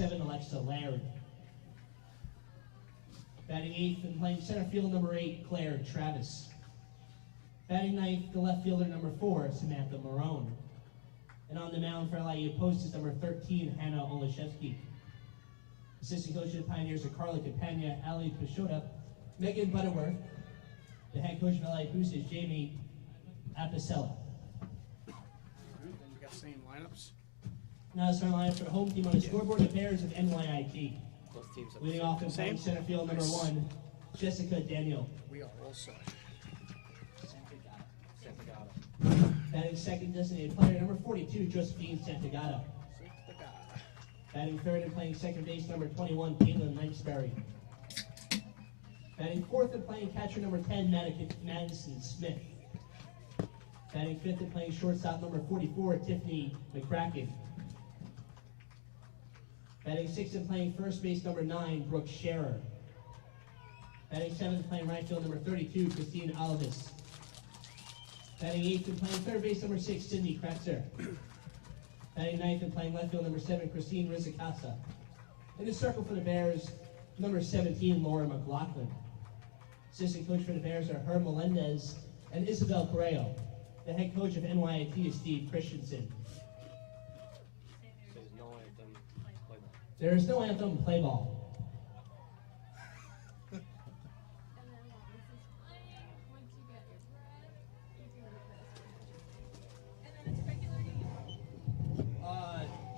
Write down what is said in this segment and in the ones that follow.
7, Alexa Laird. Batting 8th and playing center field, number 8, Claire Travis. Batting 9th, the left fielder, number 4, Samantha Marone. And on the mound for LIU Post is number 13, Hannah Olaszewski. Assistant coach of the Pioneers are Carla Campagna, Ali Pashota, Megan Butterworth. The head coach of LIU Boost is Jamie Apicella. Then we got same lineups. Now the starting lineup for the home team on the scoreboard, the Bears of NYIT. Both teams have Leading off in playing center field, number 1, Jessica Daniel. We are all set. Batting second, designated player, number 42, Josephine Santagata. Batting third and playing second base, number 21, Caitlin Knightsbury. Batting fourth and playing catcher, number 10, Madison Smith. Batting fifth and playing shortstop, number 44, Tiffany McCracken. Batting sixth and playing first base, number 9, Brooke Scherer. Batting seventh and playing right field, number 32, Christine Alvis. Batting 8th and playing third base, number 6, Cindy Kratzer. Batting 9th and playing left field, number 7, Christine Rizicasa. In the circle for the Bears, number 17, Laura McLaughlin. Assistant coach for the Bears are Herm Melendez and Isabel Correo. The head coach of NYIT is Steve Christensen. There is no anthem play ball.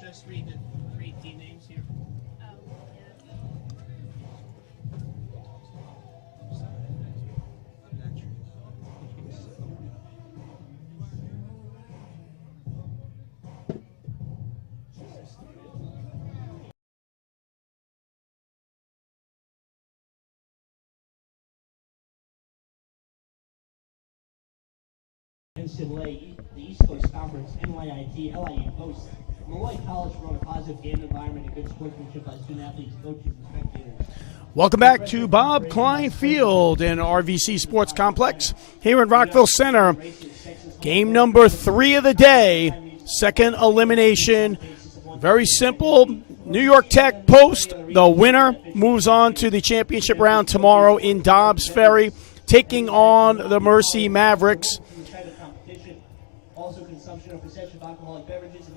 Just read the 3 team names here. NCAA, the East Coast Conference, NYIT, LIU Post, Malloy College promote a positive game environment and good sportsmanship by student athletes, coaches, and spectators. Welcome back to Bob Klein Field in RVC Sports Complex here in Rockville Center. Game number 3 of the day, second elimination. Very simple. New York Tech Post, the winner, moves on to the championship round tomorrow in Dobbs Ferry, taking on the Mercy Mavericks.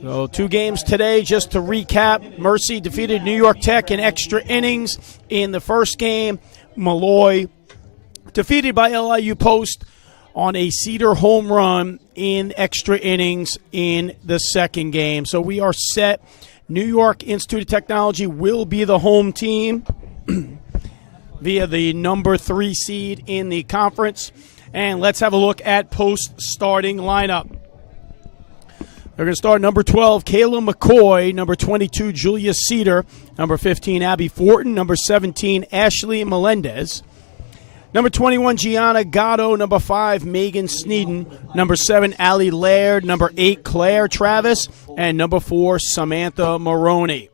So 2 games today, just to recap. Mercy defeated New York Tech in extra innings in the first game. Malloy defeated by LIU Post on a Cedar home run in extra innings in the second game. So we are set. New York Institute of Technology will be the home team via the number 3 seed in the conference. And let's have a look at Post starting lineup. They're going to start number 12, Kayla McCoy, number 22, Julia Cedar, number 15, Abby Fortin, number 17, Ashley Melendez, number 21, Gianna Gatto, number 5, Megan Sneeden, number 7, Allie Laird, number 8, Claire Travis, and number 4, Samantha Maroney.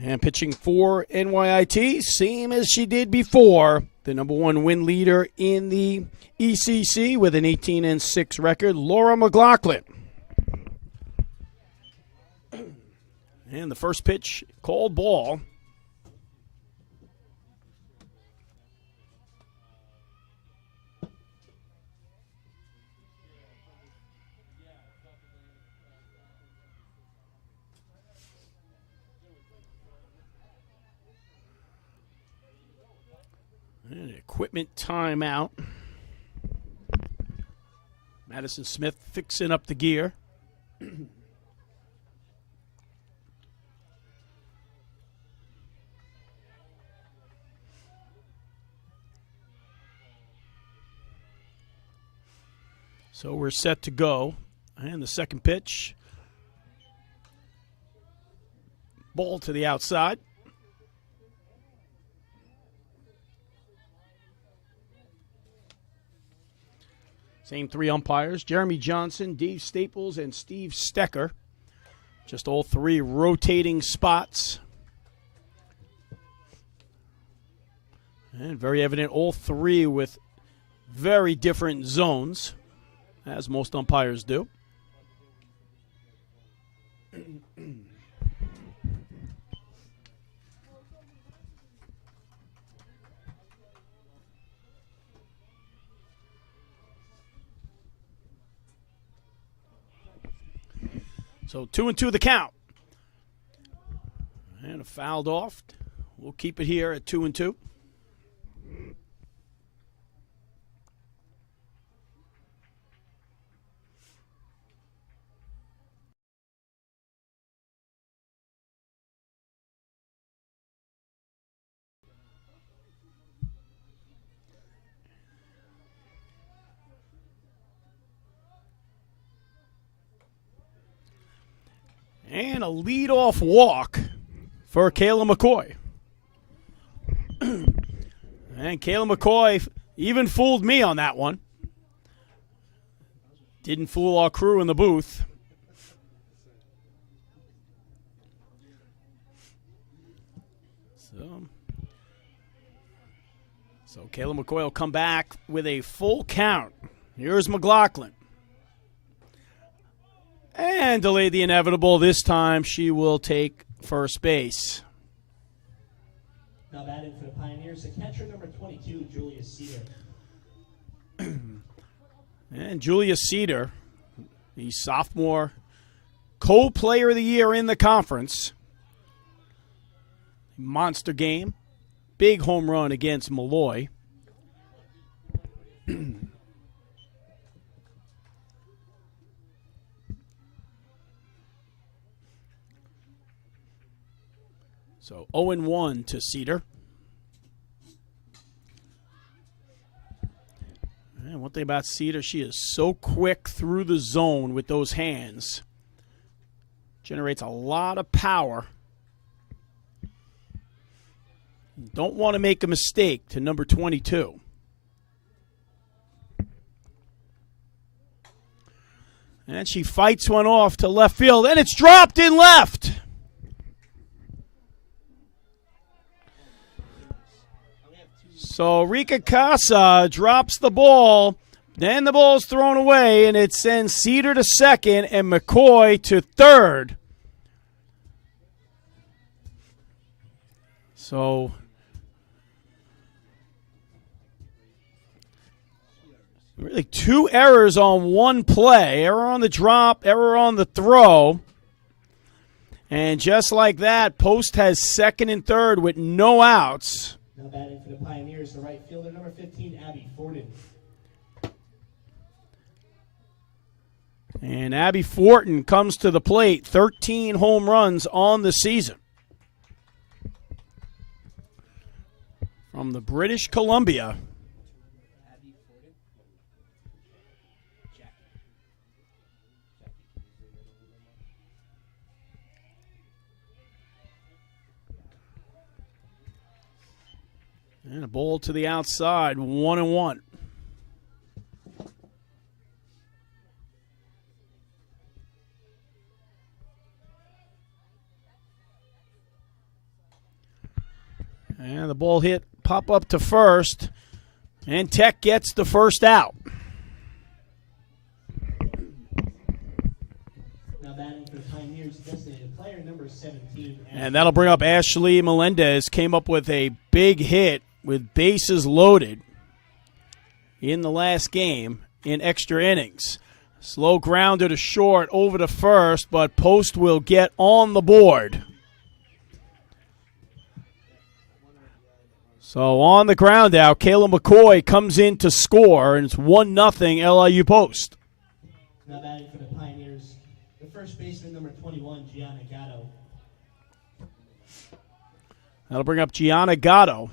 And pitching for NYIT, same as she did before, the number 1 win leader in the ECC with an 18-6 record, Laura McLaughlin. And the first pitch, called ball. And equipment timeout. Madison Smith fixing up the gear. So we're set to go. And the second pitch. Ball to the outside. Same 3 umpires, Jeremy Johnson, Dave Staples, and Steve Stecker. Just all 3 rotating spots. And very evident, all 3 with very different zones, as most umpires do. So 2-2 the count. And a fouled off. We'll keep it here at 2-2. And a leadoff walk for Kayla McCoy. And Kayla McCoy even fooled me on that one. Didn't fool our crew in the booth. So Kayla McCoy will come back with a full count. Here's McLaughlin. And delay the inevitable. This time she will take first base. Now batting for the Pioneers, the catcher number 22, Julia Cedar. And Julia Cedar, the sophomore co-player of the year in the conference. Monster game. Big home run against Malloy. So 0-1 to Cedar. And one thing about Cedar, she is so quick through the zone with those hands. Generates a lot of power. Don't want to make a mistake to number 22. And she fights one off to left field, and it's dropped in left. So Rika Casa drops the ball. Then the ball's thrown away, and it sends Cedar to second and McCoy to third. So really two errors on one play. Error on the drop, error on the throw. And just like that, Post has second and third with no outs. Now batting for the Pioneers, the right fielder, number 15, Abby Fortin. And Abby Fortin comes to the plate, 13 home runs on the season. From the British Columbia. And a ball to the outside, 1-1. And the ball hit, pop up to first, and Tech gets the first out. Now batting for the Pioneers, designated player number 17. And that'll bring up Ashley Melendez. Came up with a big hit with bases loaded in the last game in extra innings. Slow grounder to short over to first, but Post will get on the board. So on the ground out, Kayla McCoy comes in to score, and it's 1-0 LIU Post. Now batting for the Pioneers, the first baseman, number 21, Gianna Gatto. That'll bring up Gianna Gatto.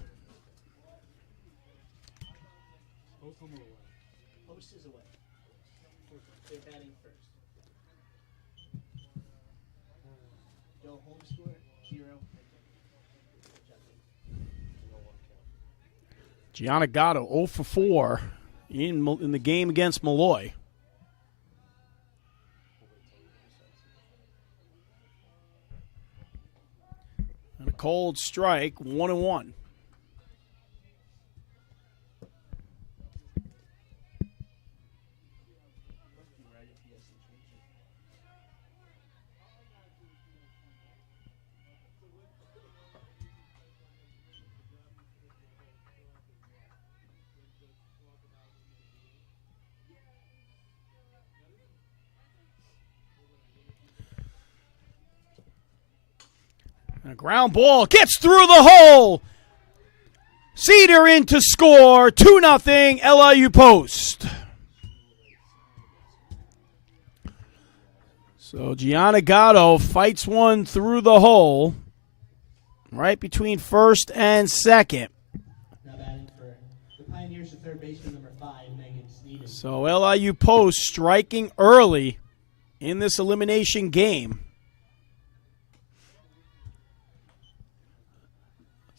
Post is away. They're batting first. Go home score, 0. Gianna Gatto 0 for 4 in the game against Malloy. And a cold strike, 1-1. A ground ball gets through the hole. Cedar in to score. 2-0 LIU Post. So Gianna Gatto fights one through the hole, right between first and second. Now batting for the Pioneers, the third baseman, number 5, Megan Sneeden. So LIU Post striking early in this elimination game.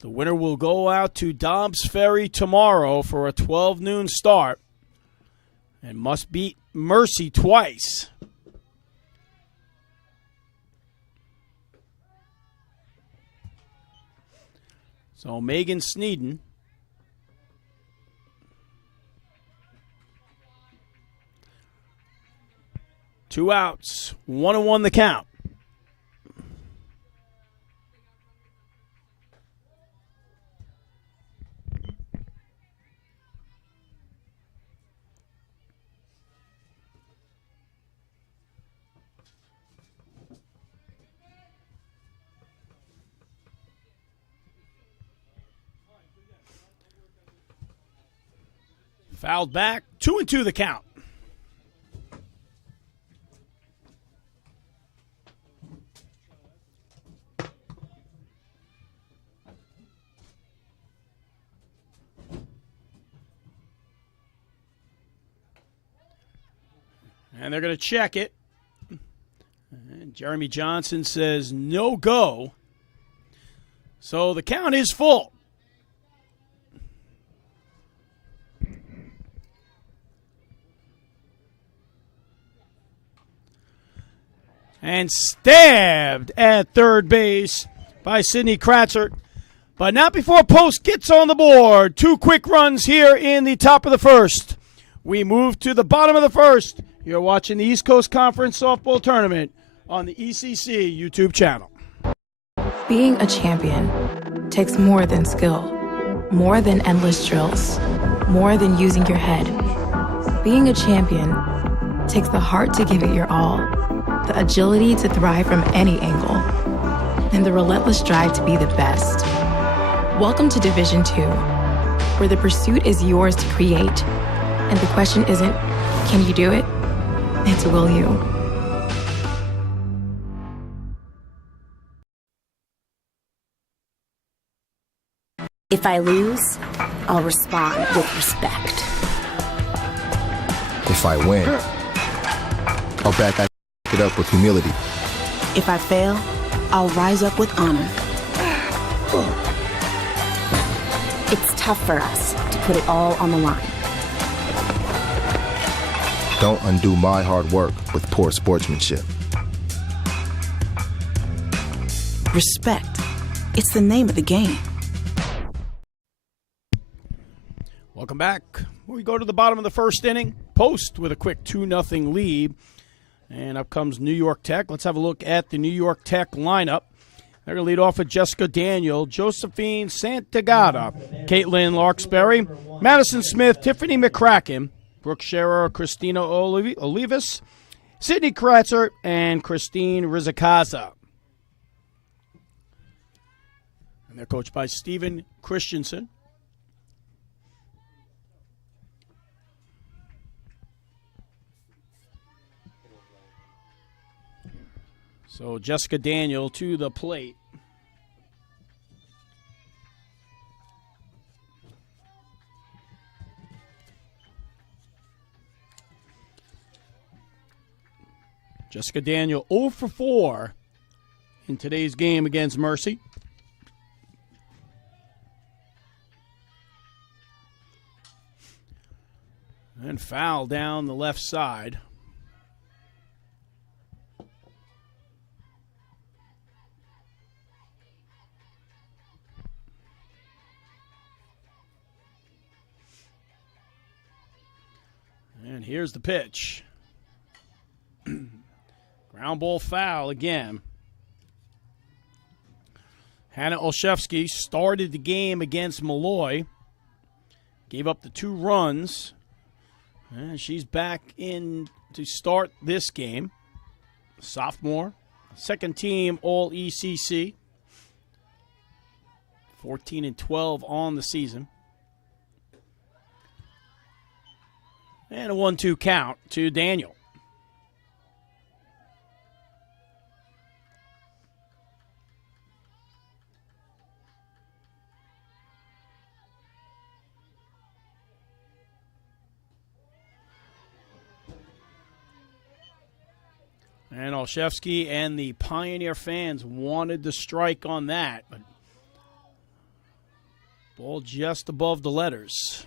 The winner will go out to Dobbs Ferry tomorrow for a 12 noon start and must beat Mercy twice. So Megan Sneeden. Two outs, 1-1 the count. Fouled back, 2-2 the count. And they're going to check it. And Jeremy Johnson says no go. So the count is full. And stabbed at third base by Sydney Kratzer. But not before Post gets on the board. 2 quick runs here in the top of the first. We move to the bottom of the first. You're watching the East Coast Conference Softball Tournament on the ECC YouTube channel. Being a champion takes more than skill, more than endless drills, more than using your head. Being a champion takes the heart to give it your all, the agility to thrive from any angle, and the relentless drive to be the best. Welcome to Division 2, where the pursuit is yours to create, and the question isn't, can you do it? It's will you? If I lose, I'll respond with respect. If I win, I'll back it up with humility. If I fail, I'll rise up with honor. It's tough for us to put it all on the line. Don't undo my hard work with poor sportsmanship. Respect. It's the name of the game. Welcome back. We go to the bottom of the first inning. Post with a quick 2-0 lead. And up comes New York Tech. Let's have a look at the New York Tech lineup. They're going to lead off with Jessica Daniel, Josephine Santagata, Caitlin Larkesbury, Madison Smith, Tiffany McCracken, Brooke Scherer, Christina Olivas, Sydney Kratzer, and Christine Rizikaza. And they're coached by Stephen Christensen. So Jessica Daniel to the plate. Jessica Daniel 0 for 4 in today's game against Mercy. And foul down the left side. And here's the pitch. Ground ball foul again. Hannah Olszewski started the game against Malloy. Gave up the 2 runs. And she's back in to start this game. Sophomore. Second team All ECC. 14-12 on the season. And a 1-2 count to Daniel. And Olszewski and the Pioneer fans wanted the strike on that, but ball just above the letters.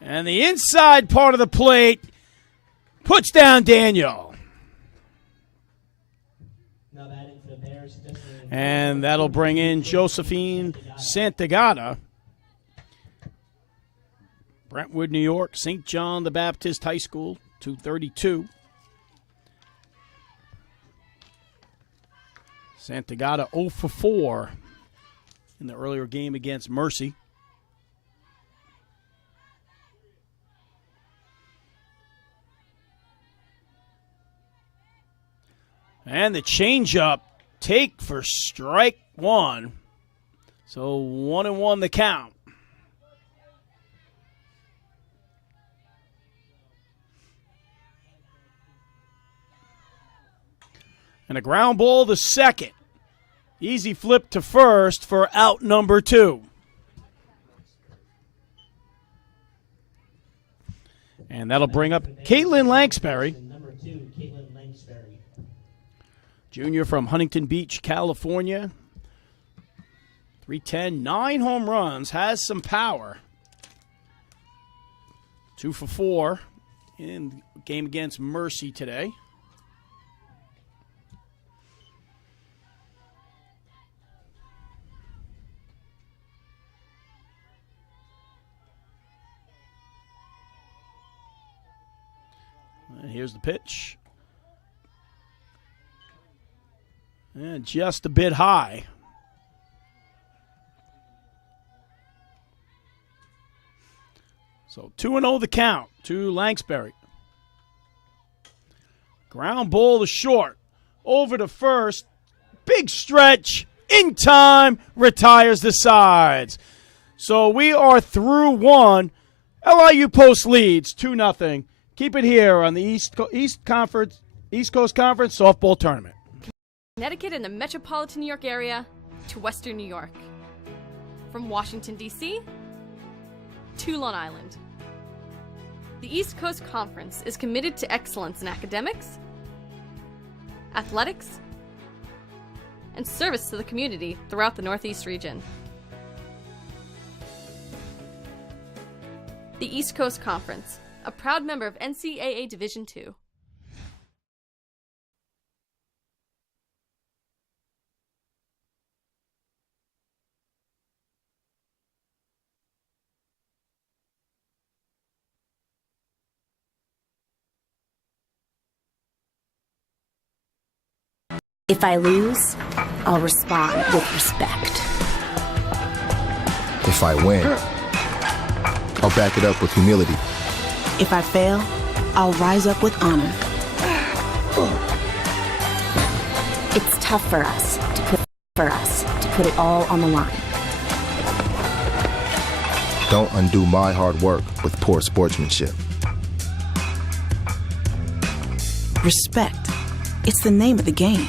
And the inside part of the plate puts down Daniel. Now batting for the Bears. And that'll bring in Josephine Santagata. Brentwood, New York, St. John the Baptist High School, 232. Santagata 0 for 4 in the earlier game against Mercy. And the changeup, take for strike one. So 1-1 the count. And a ground ball to second. Easy flip to first for out number 2. And that'll bring up Caitlin Langsbury. Number 2, Caitlin Langsbury. Junior from Huntington Beach, California. 310, 9 home runs, has some power. 2 for 4 in the game against Mercy today. And here's the pitch. And just a bit high. So 2-0 the count to Langsbury. Ground ball to short. Over to first. Big stretch. In time. Retires the sides. So we are through 1. LIU Post leads 2-0. Keep it here on the East Coast Conference Softball Tournament. Connecticut and the metropolitan New York area to Western New York. From Washington, D.C. to Long Island. The East Coast Conference is committed to excellence in academics, athletics, and service to the community throughout the Northeast region. The East Coast Conference, a proud member of NCAA Division II. If I lose, I'll respond with respect. If I win, I'll back it up with humility. If I fail, I'll rise up with honor. It's tough for us to put it all on the line. Don't undo my hard work with poor sportsmanship. Respect. It's the name of the game.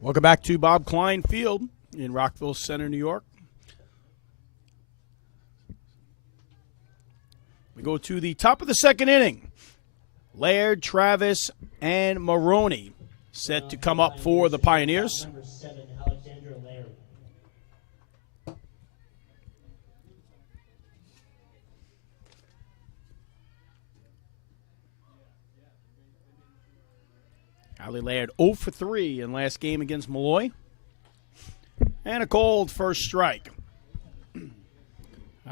Welcome back to Bob Klein Field in Rockville Center, New York. We go to the top of the second inning. Laird, Travis, and Maroney set to come up for the Pioneers. Number 7, Alexandra Laird. Allie Laird 0 for 3 in last game against Malloy. And a cold first strike.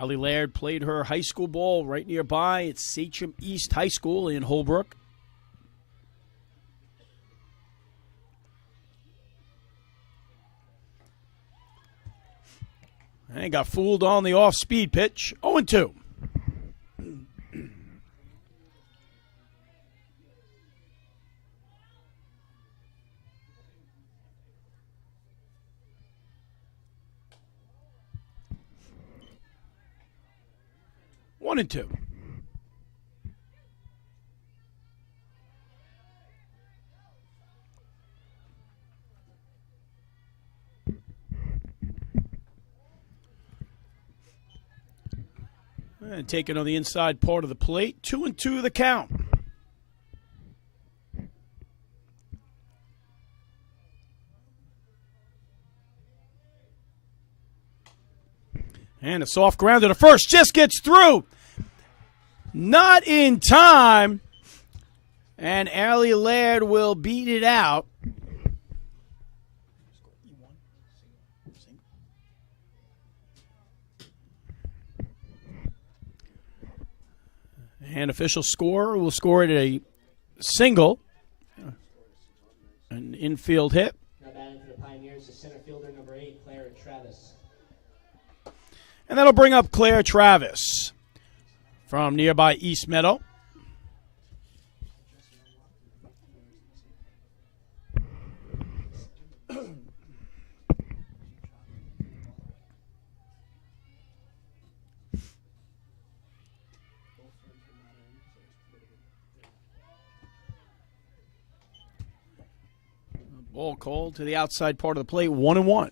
Allie Laird played her high school ball right nearby at Sachem East High School in Holbrook. And got fooled on the off-speed pitch. 0-2. One and two. And taking on the inside part of the plate. 2-2 the count. And a soft grounder to first. Just gets through. Not in time. And Allie Laird will beat it out. And official score will score it a single. An infield hit. Now batting for the Pioneers is center fielder number 8, Claire Travis. And that'll bring up Claire Travis from nearby East Meadow. Ball called to the outside part of the plate, 1-1.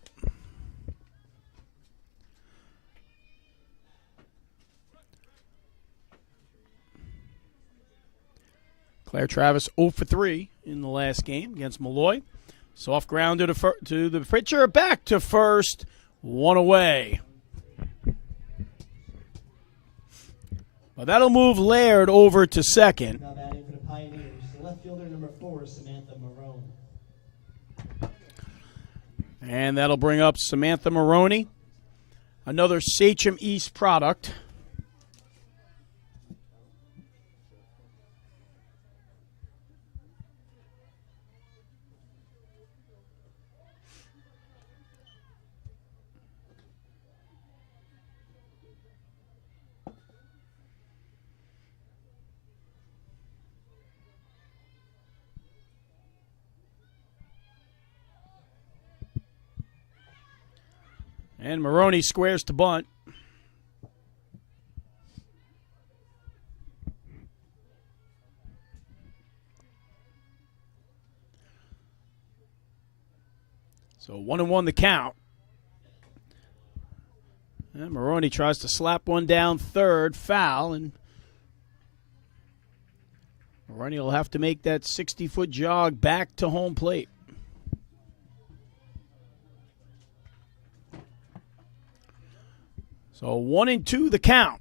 Claire Travis 0 for 3 in the last game against Malloy. Soft grounder to the pitcher, back to first, one away. Well, that'll move Laird over to second. Now batting for the Pioneers, the left fielder number 4, Samantha Marone. And that'll bring up Samantha Maroney, another Sachem East product. And Maroney squares to bunt. So 1-1 the count. And Maroney tries to slap one down third, foul, and Maroney will have to make that 60-foot jog back to home plate. So 1-2 the count.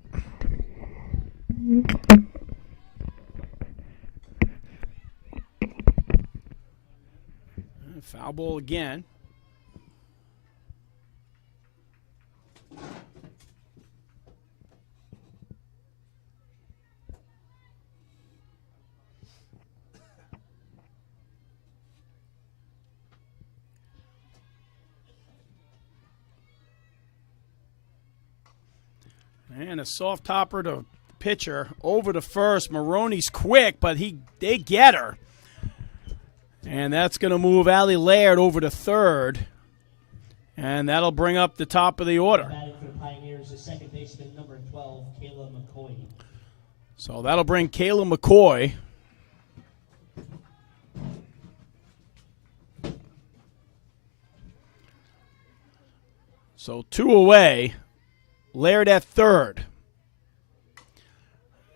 Foul ball again. And a soft hopper to pitcher over to first. Maroney's quick, but they get her. And that's going to move Allie Laird over to third. And that'll bring up the top of the order. Batting for the Pioneers is second baseman number 12, Kayla McCoy. So that'll bring Kayla McCoy. So 2 away. Laird at third.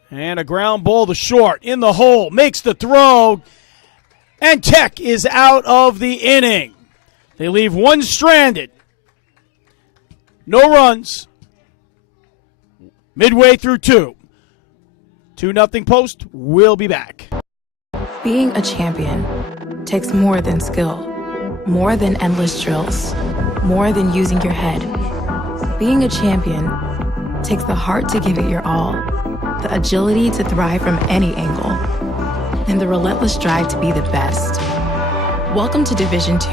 And a ground ball to short. In the hole. Makes the throw. And Tech is out of the inning. They leave one stranded. No runs. Midway through 2. 2-0 post. We'll be back. Being a champion takes more than skill, more than endless drills, more than using your head. Being a champion takes the heart to give it your all, the agility to thrive from any angle, and the relentless drive to be the best. Welcome to Division 2,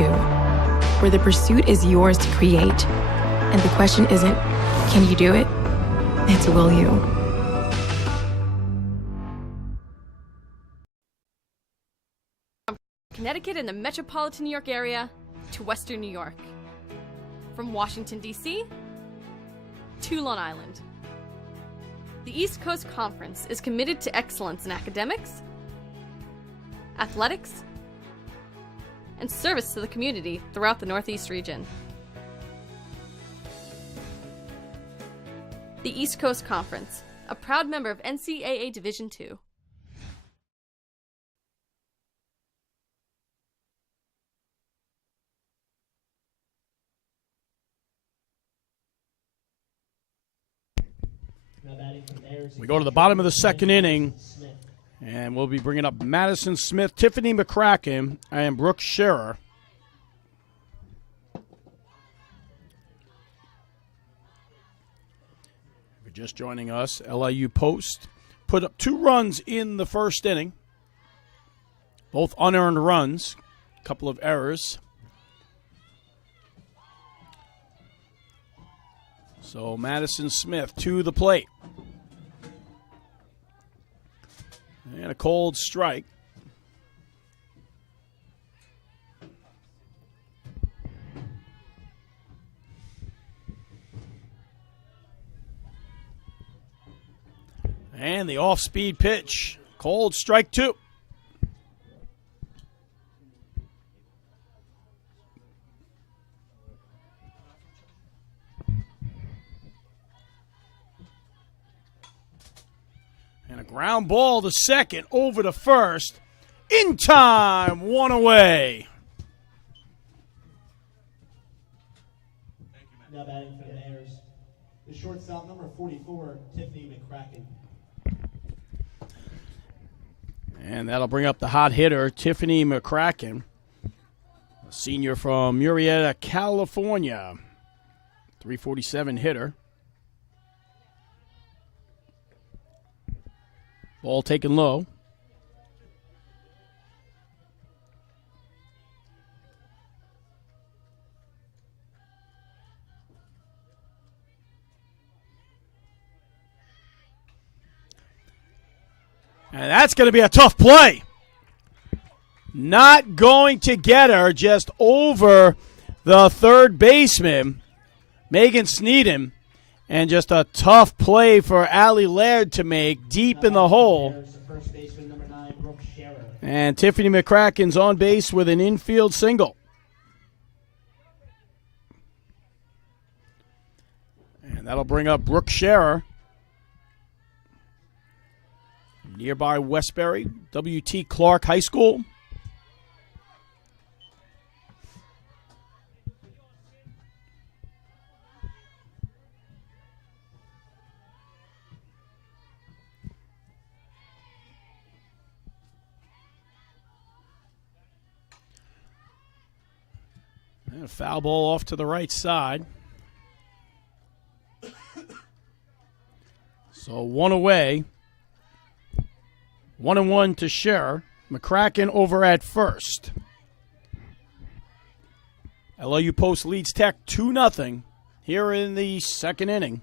where the pursuit is yours to create, and the question isn't, can you do it? It's, will you? Connecticut and the metropolitan New York area to Western New York. From Washington, D.C. to Long Island. The East Coast Conference is committed to excellence in academics, athletics, and service to the community throughout the Northeast region. The East Coast Conference, a proud member of NCAA Division II. We go to the bottom of the second inning, and we'll be bringing up Madison Smith, Tiffany McCracken, and Brooke Scherer. If you're just joining us, LIU Post put up 2 runs in the first inning, both unearned runs, a couple of errors. So Madison Smith to the plate. And a cold strike. And the off-speed pitch. Cold strike 2. And a ground ball to second, over to first. In time, 1 away. Now batting for the Bears, the shortstop number 44, Tiffany McCracken. And that'll bring up the hot hitter, Tiffany McCracken, a senior from Murrieta, California. 347 hitter. Ball taken low. And that's going to be a tough play. Not going to get her, just over the third baseman, Megan Sneeden. And just a tough play for Allie Laird to make deep in the hole. And Tiffany McCracken's on base with an infield single. And that'll bring up Brooke Scherer. Nearby Westbury, W.T. Clark High School. And a foul ball off to the right side. So 1 away. 1-1 to Scherer. McCracken over at first. LIU Post leads Tech 2-0 here in the second inning.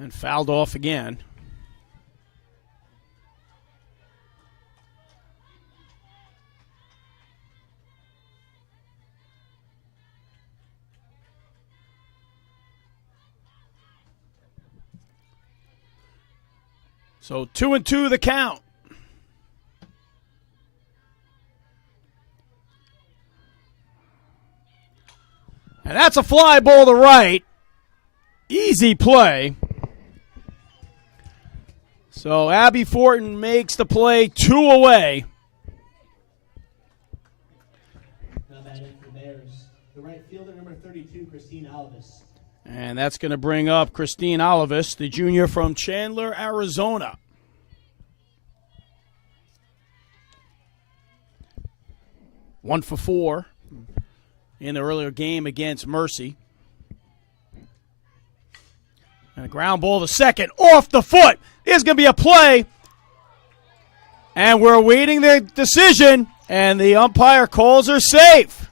And fouled off again. So 2-2 the count. And that's a fly ball to right. Easy play. So Abby Fortin makes the play 2 away. Christine Alvis. And that's going to bring up Christine Alvis, the junior from Chandler, Arizona. One for four in the earlier game against Mercy. And a ground ball to second, off the foot. There's going to be a play. And we're awaiting the decision, and the umpire calls her safe.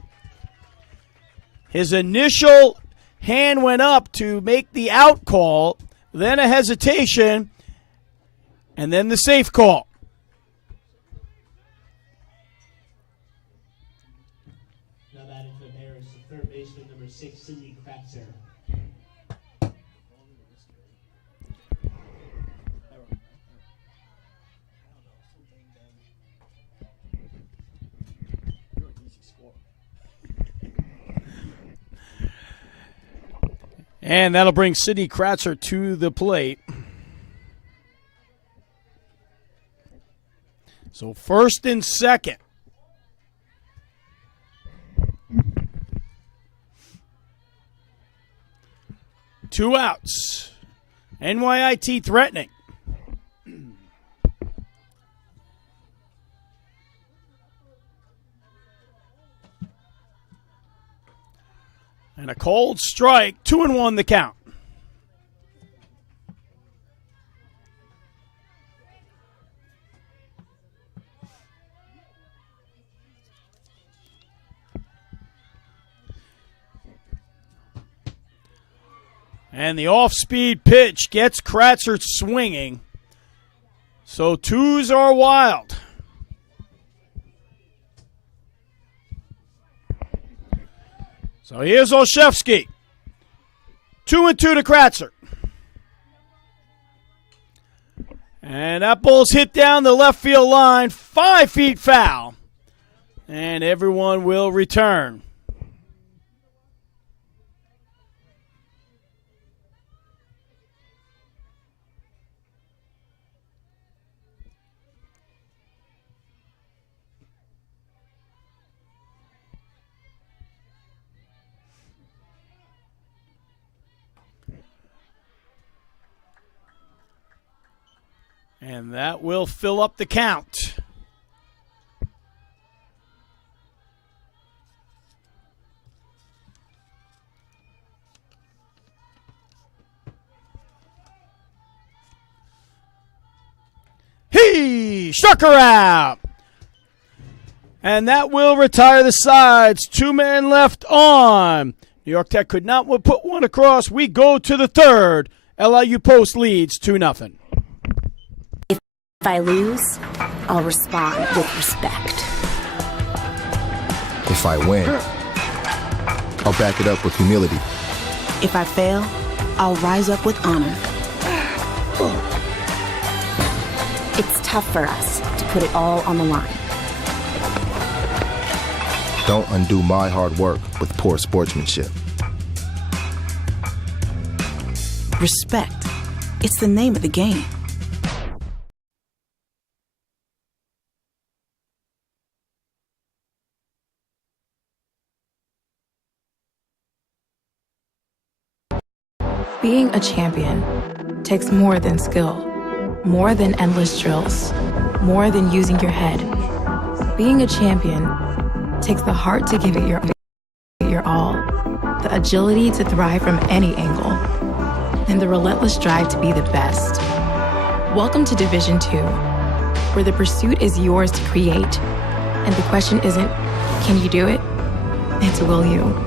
His initial hand went up to make the out call, then a hesitation, and then the safe call. Now batting for the Bears, third baseman number 6, Cindy Kratzer. And that'll bring Sydney Kratzer to the plate. So first and second. Two outs. NYIT threatening. And a cold strike, 2-1 the count. And the off-speed pitch gets Kratzer swinging. So twos are wild. So here's Olszewski. 2-2 to Kratzer. And that ball's hit down the left field line, 5 feet foul. And everyone will return. And that will fill up the count. He struck her out. And that will retire the sides. 2 men left on. New York Tech could not put one across. We go to the third. LIU Post leads 2-0. If I lose, I'll respond with respect. If I win, I'll back it up with humility. If I fail, I'll rise up with honor. It's tough for us to put it all on the line. Don't undo my hard work with poor sportsmanship. Respect. It's the name of the game. Being a champion takes more than skill, more than endless drills, more than using your head. Being a champion takes the heart to give it your all, the agility to thrive from any angle, and the relentless drive to be the best. Welcome to Division 2, where the pursuit is yours to create, and the question isn't, can you do it? It's will you?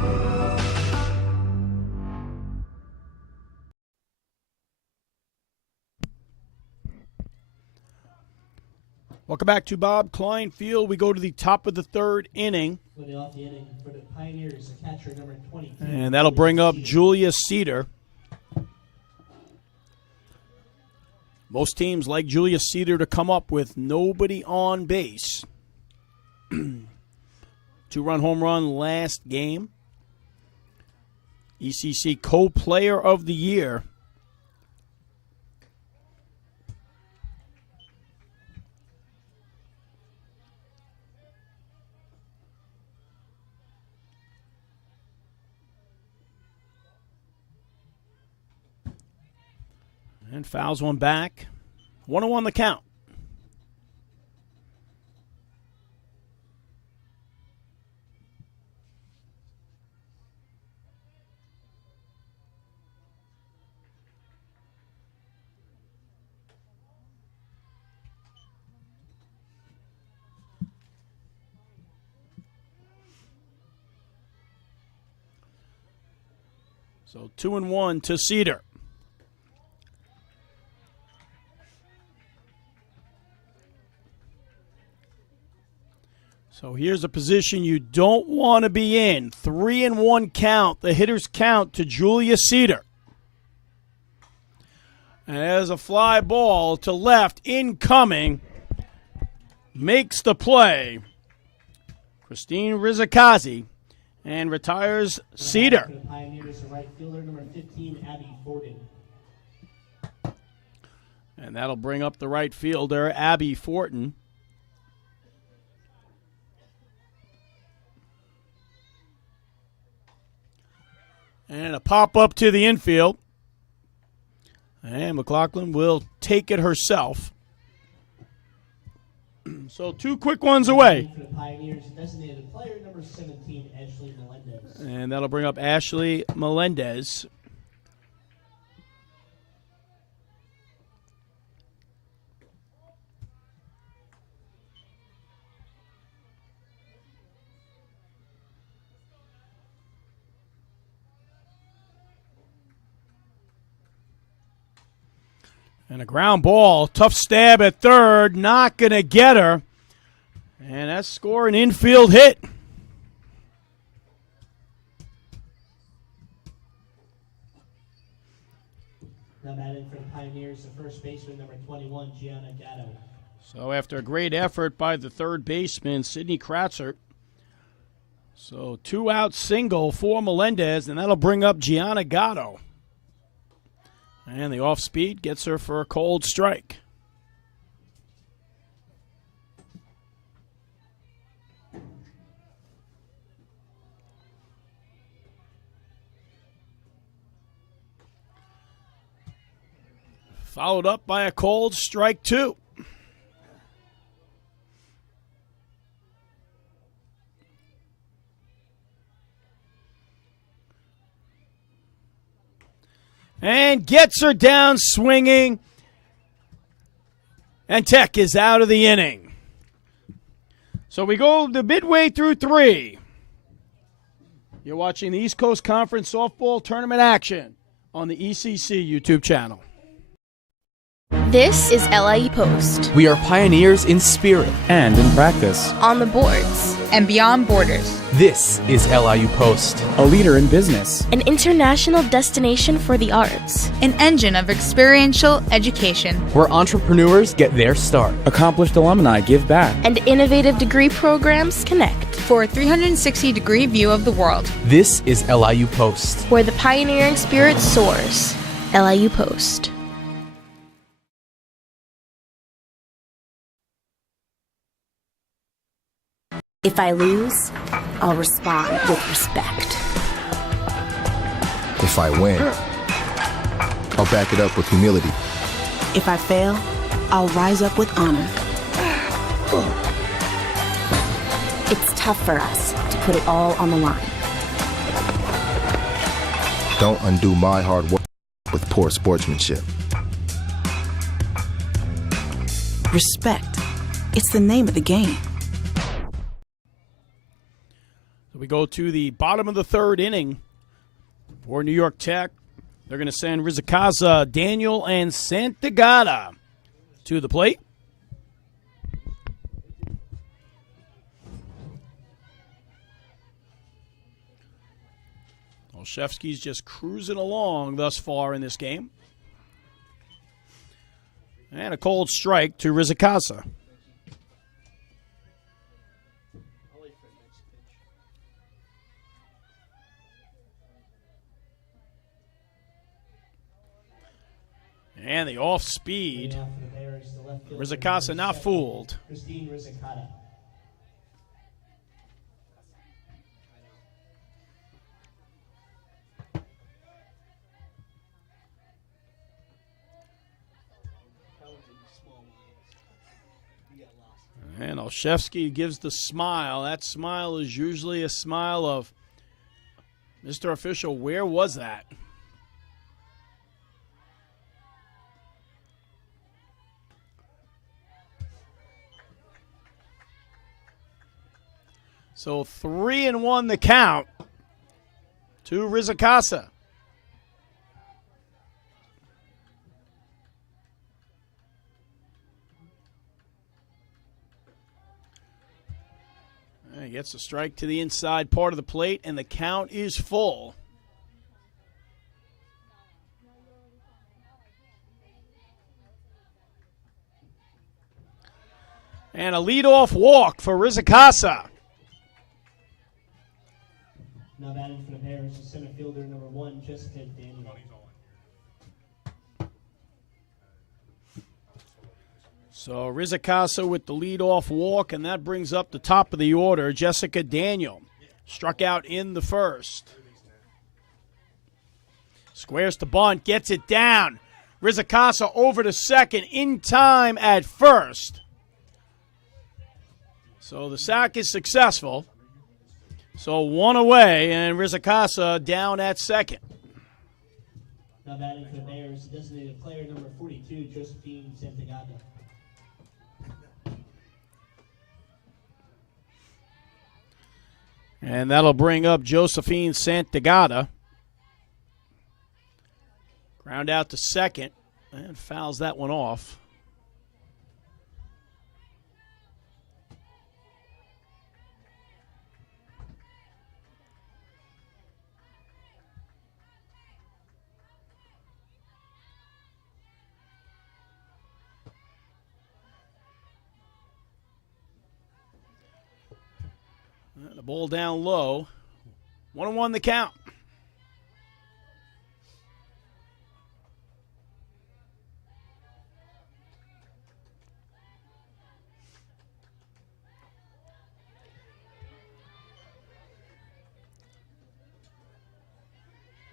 Welcome back to Bob Klein Field. We go to the top of the third inning. Leading off the inning for the Pioneers, the catcher number 20. And that'll bring up Julia Cedar. Most teams like Julia Cedar to come up with nobody on base. 2-run home run last game. ECC co-player of the year. And fouls one back. 1-1 the count. So 2-1 to Cedar. So here's a position you don't want to be in. 3-1 count. The hitters count to Julia Cedar. And there's a fly ball to left, incoming. Makes the play. Christine Rizikazi, and retires Cedar. For the Pioneers, the right fielder, number 15, Abby Forden. And that'll bring up the right fielder, Abby Fortin. And a pop-up to the infield. And McLaughlin will take it herself. So 2 quick ones away. For the Pioneers, designated player, number 17, Ashley Melendez. And that'll bring up Ashley Melendez. And a ground ball. Tough stab at third. Not going to get her. And that's score an infield hit. Now batting for the Pioneers, the first baseman, number 21, Gianna Gatto. So after a great effort by the third baseman, Sidney Kratzer. So 2-out single for Melendez, and that'll bring up Gianna Gatto. And the off-speed gets her for a cold strike. Followed up by a cold strike, too. And gets her down swinging. And Tech is out of the inning. So we go the midway through 3. You're watching the East Coast Conference Softball Tournament action on the ECC YouTube channel. This is LIU Post. We are pioneers in spirit and in practice, On the boards and beyond borders. This is LIU Post, a leader in business, an international destination for the arts, an engine of experiential education, where entrepreneurs get their start, accomplished alumni give back, and innovative degree programs connect for a 360-degree view of the world. This is LIU Post, where the pioneering spirit soars. LIU Post. If I lose, I'll respond with respect. if I win, I'll back it up with humility. If I fail, I'll rise up with honor. It's tough for us to put it all on the line. Don't undo my hard work with poor sportsmanship. Respect. It's the name of the game. So we go to the bottom of the third inning for New York Tech. They're going to send Rizikaza, Daniel, and Santagata to the plate. Olszewski's just cruising along thus far in this game. And a cold strike to Rizikaza. And the off speed. Rizikaza not fooled. Christine Rizikata. And Olszewski gives the smile. That smile is usually a smile of, Mr. Official, where was that? So 3-1 the count to Rizicasa. He gets a strike to the inside part of the plate, and the count is full. And a leadoff walk for Rizicasa. Now batting for the Bears is center fielder number 1, Jessica Daniel. So Rizicasa with the leadoff walk, and that brings up the top of the order, Jessica Daniel. Struck out in the first. Squares to bunt, gets it down. Rizicasa over to second, in time at first. So the sack is successful. So one away, and Rizicasa down at second. Now batting for the Bears, designated player number 42, Josephine Santagata. And that'll bring up Josephine Santagata. Ground out to second, and fouls that one off. The ball down low. 1-1 the count.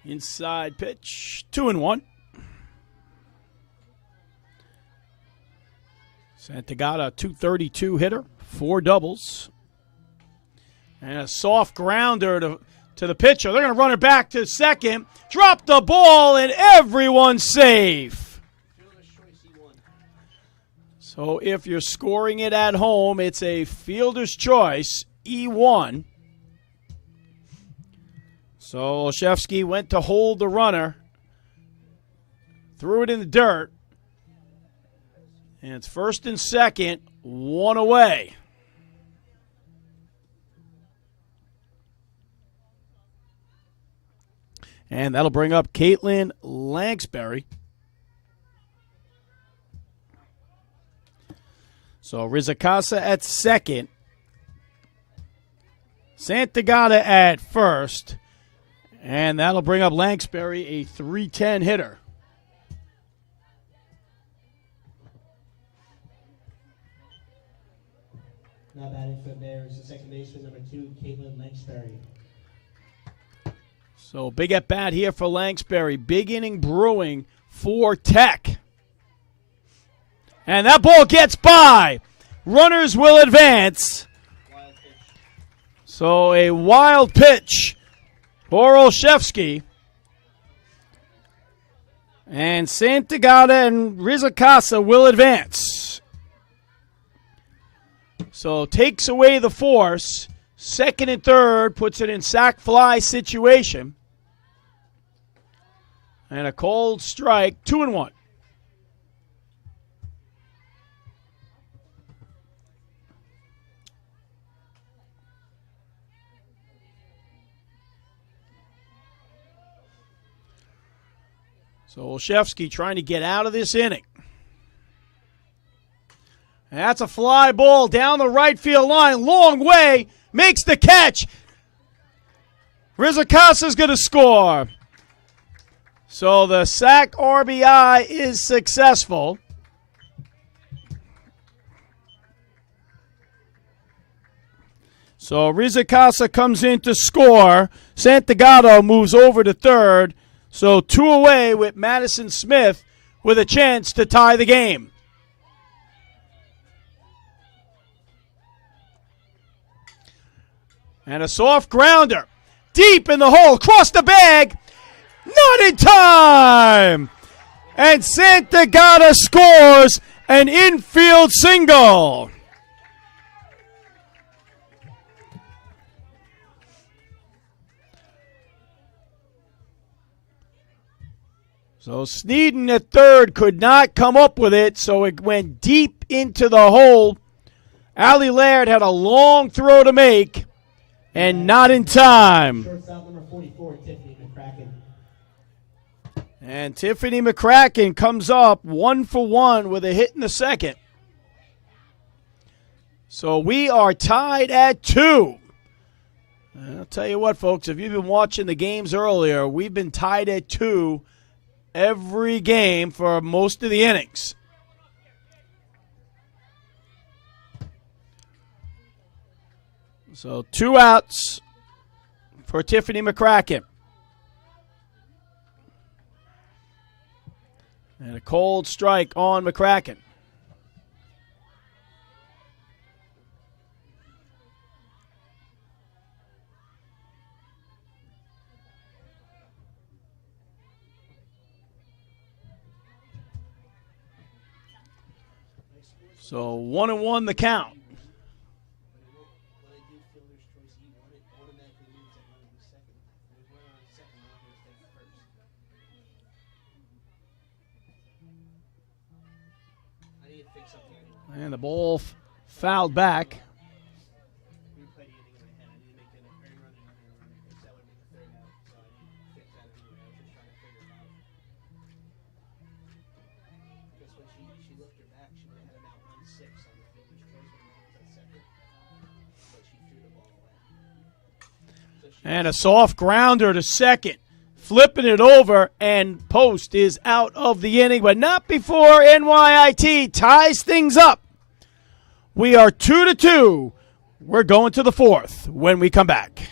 Inside pitch. 2-1. Santagata, 232 hitter, 4 doubles. And a soft grounder to the pitcher. They're going to run it back to second. Drop the ball, and everyone's safe. So if you're scoring it at home, it's a fielder's choice, E1. So Olszewski went to hold the runner. Threw it in the dirt. And it's first and second, 1 away. And that'll bring up Caitlin Langsbury. So Rizicasa at second. Santagata at first. And that'll bring up Langsbury, a .310 hitter. Now batting for the Bears, the second baseman number 2, Caitlin Langsbury. So big at bat here for Langsbury. Big inning brewing for Tech. And that ball gets by. Runners will advance. So a wild pitch for Olszewski. And Santagata and Rizicasa will advance. So takes away the force. Second and third, puts it in sac fly situation. And a cold strike, 2-1. So Olszewski trying to get out of this inning. And that's a fly ball down the right field line, long way, makes the catch. Rizicasa's going to score. So the sac RBI is successful. So Rizicasa comes in to score. Santagata moves over to third. So 2 away with Madison Smith with a chance to tie the game. And a soft grounder. Deep in the hole, across the bag. Not in time. And Santagata scores an infield single. So Sneeden at third could not come up with it, so it went deep into the hole. Allie Laird had a long throw to make, and not in time. Shortstop number 44, Tiffany McCracken. And Tiffany McCracken comes up 1 for 1 with a hit in the second. So we are tied at 2. And I'll tell you what, folks, if you've been watching the games earlier, we've been tied at 2 every game for most of the innings. So 2 outs for Tiffany McCracken. And a cold strike on McCracken. So 1-1 the count. And the ball fouled back. And a soft grounder to second. Flipping it over, and Post is out of the inning, but not before NYIT ties things up. We are 2-2. We're going to the fourth when we come back.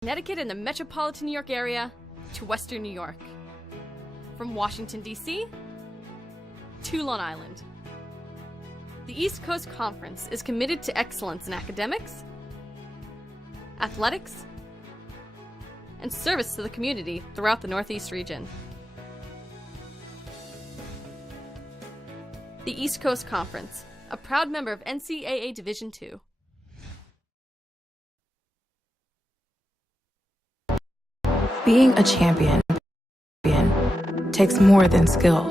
Connecticut and the metropolitan New York area to Western New York. From Washington, D.C. to Long Island. The East Coast Conference is committed to excellence in academics, athletics, and service to the community throughout the Northeast region. The East Coast Conference, a proud member of NCAA Division II. Being a champion takes more than skill,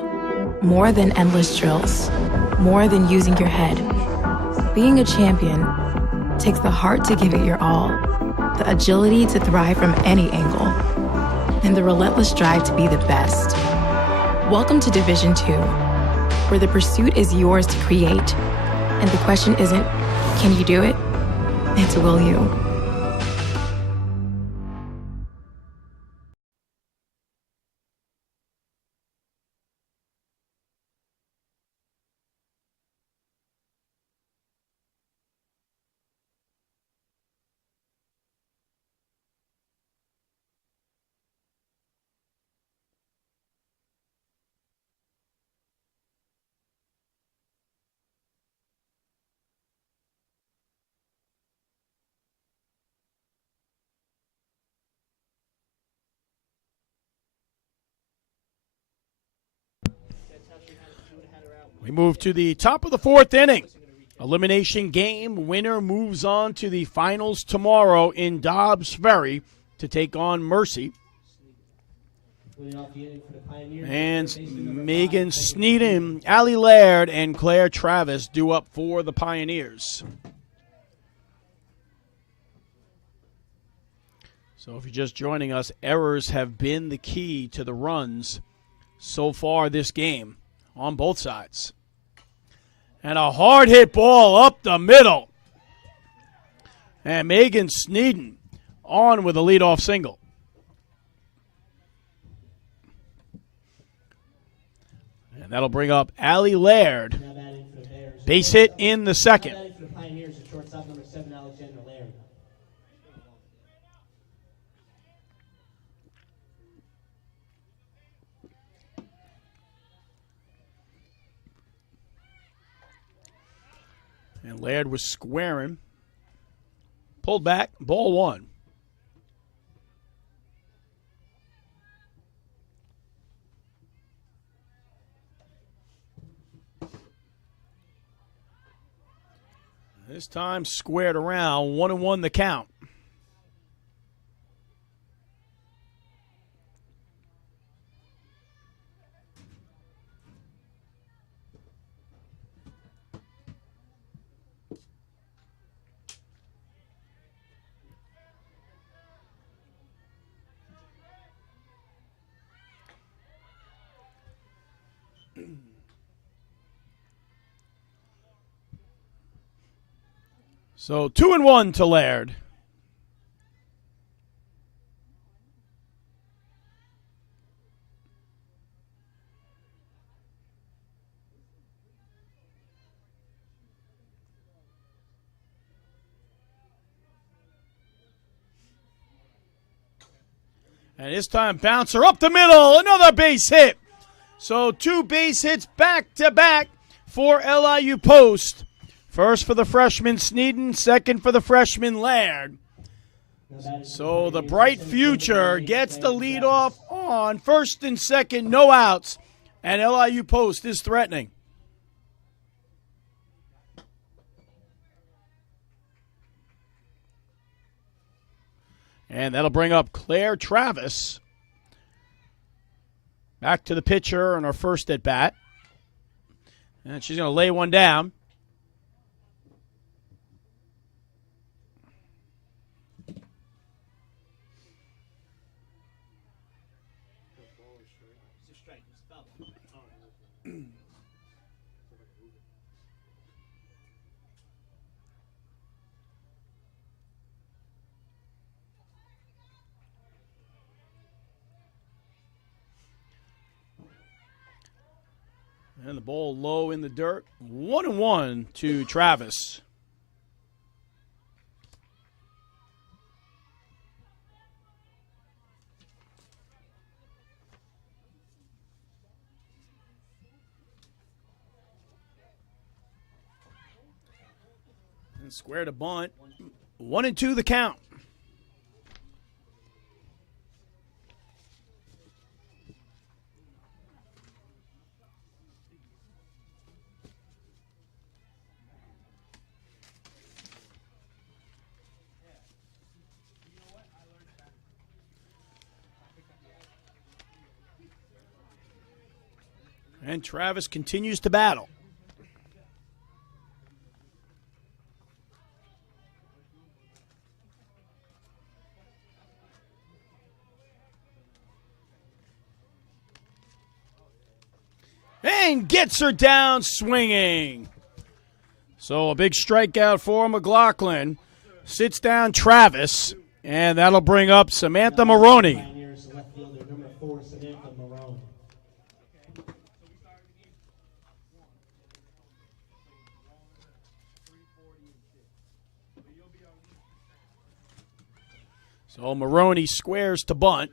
more than endless drills, more than using your head. Being a champion takes the heart to give it your all, the agility to thrive from any angle, and the relentless drive to be the best. Welcome to Division II, where the pursuit is yours to create, and the question isn't, can you do it? It's, will you? We move to the top of the fourth inning. Elimination game. Winner moves on to the finals tomorrow in Dobbs Ferry to take on Mercy. And Megan Sneeden, Allie Laird, and Claire Travis due up for the Pioneers. So if you're just joining us, errors have been the key to the runs so far this game on both sides. And a hard hit ball up the middle. And Megan Sneeden on with a leadoff single. And that'll bring up Allie Laird. Base hit in the second. And Laird was squaring. Pulled back, ball one. This time squared around, 1-1 the count. So 2-1 to Laird. And this time bouncer up the middle, another base hit. So 2 base hits back to back for LIU Post. First for the freshman Sneeden, second for the freshman Laird. So the bright future gets the lead off on first and second, no outs, and LIU Post is threatening. And that'll bring up Claire Travis. Back to the pitcher on her first at bat. And she's going to lay one down. And the ball low in the dirt. 1-1 to Travis. And square to bunt. 1-2 the count. And Travis continues to battle. And gets her down swinging. So a big strikeout for McLaughlin. Sits down Travis, and that'll bring up Samantha Maroney. So Maroney squares to bunt.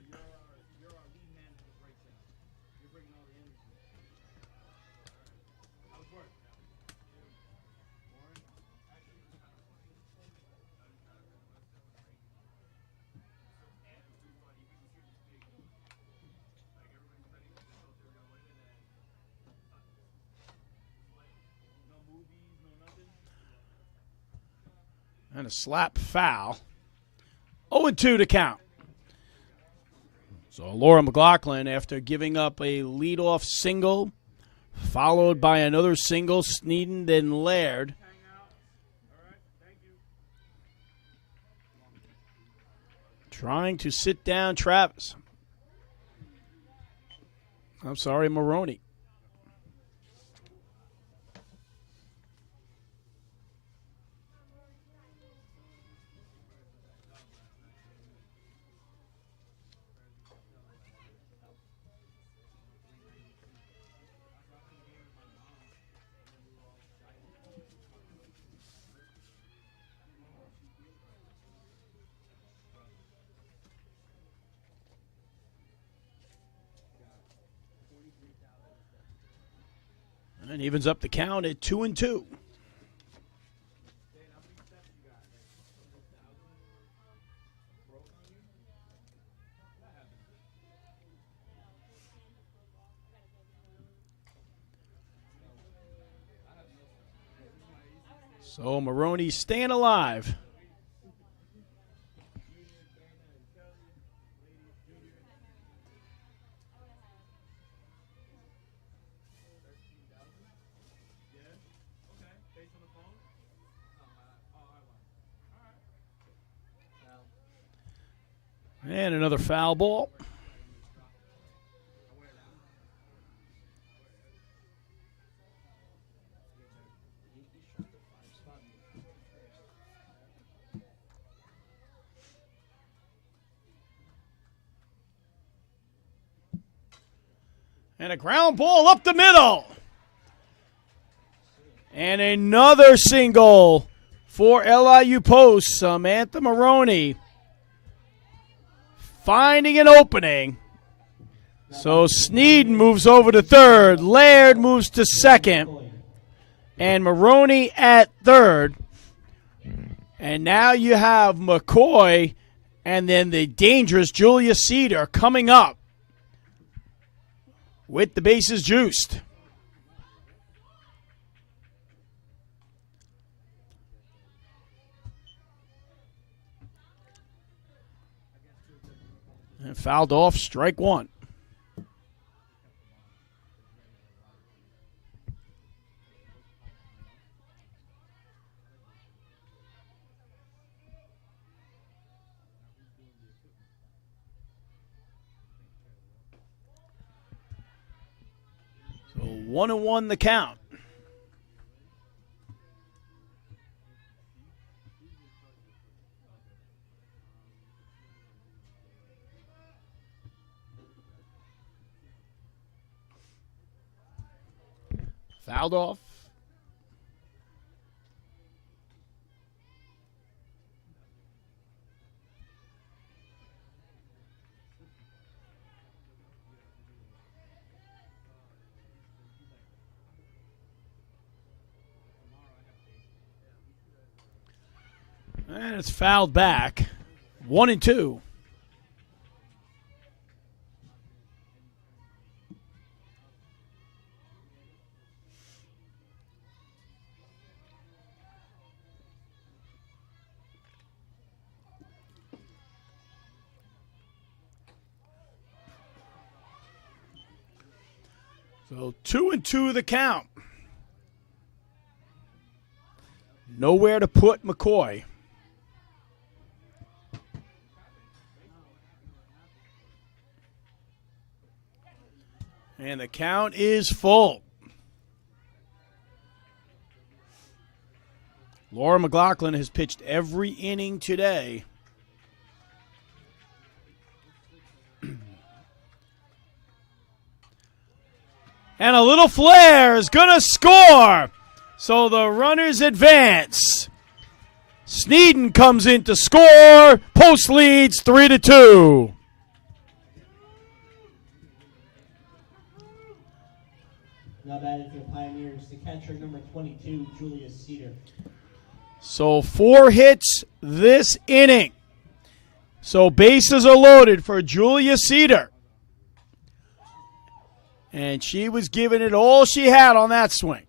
And a slap foul. 0-2 to count. So Laura McLaughlin, after giving up a leadoff single, followed by another single, Sneeden, then Laird. Trying to sit down Travis. I'm sorry, Maroney. And evens up the count at 2-2. So Maroney's staying alive. And another foul ball. And a ground ball up the middle. And another single for LIU Post. Samantha Maroney finding an opening. So Sneeden moves over to third. Laird moves to second. And Maroney at third. And now you have McCoy and then the dangerous Julia Cedar coming up with the bases juiced. And fouled off, strike one. So 1-1 the count. Fouled off. And it's fouled back. 1-2. So 2-2 the count. Nowhere to put McCoy. And the count is full. Laura McLaughlin has pitched every inning today. And a little flare is going to score. So the runners advance. Sneeden comes in to score. Post leads 3-2. Now batting for the Pioneers, the catcher number 22, Julia Cedar. So 4 hits this inning. So bases are loaded for Julia Cedar. And she was giving it all she had on that swing.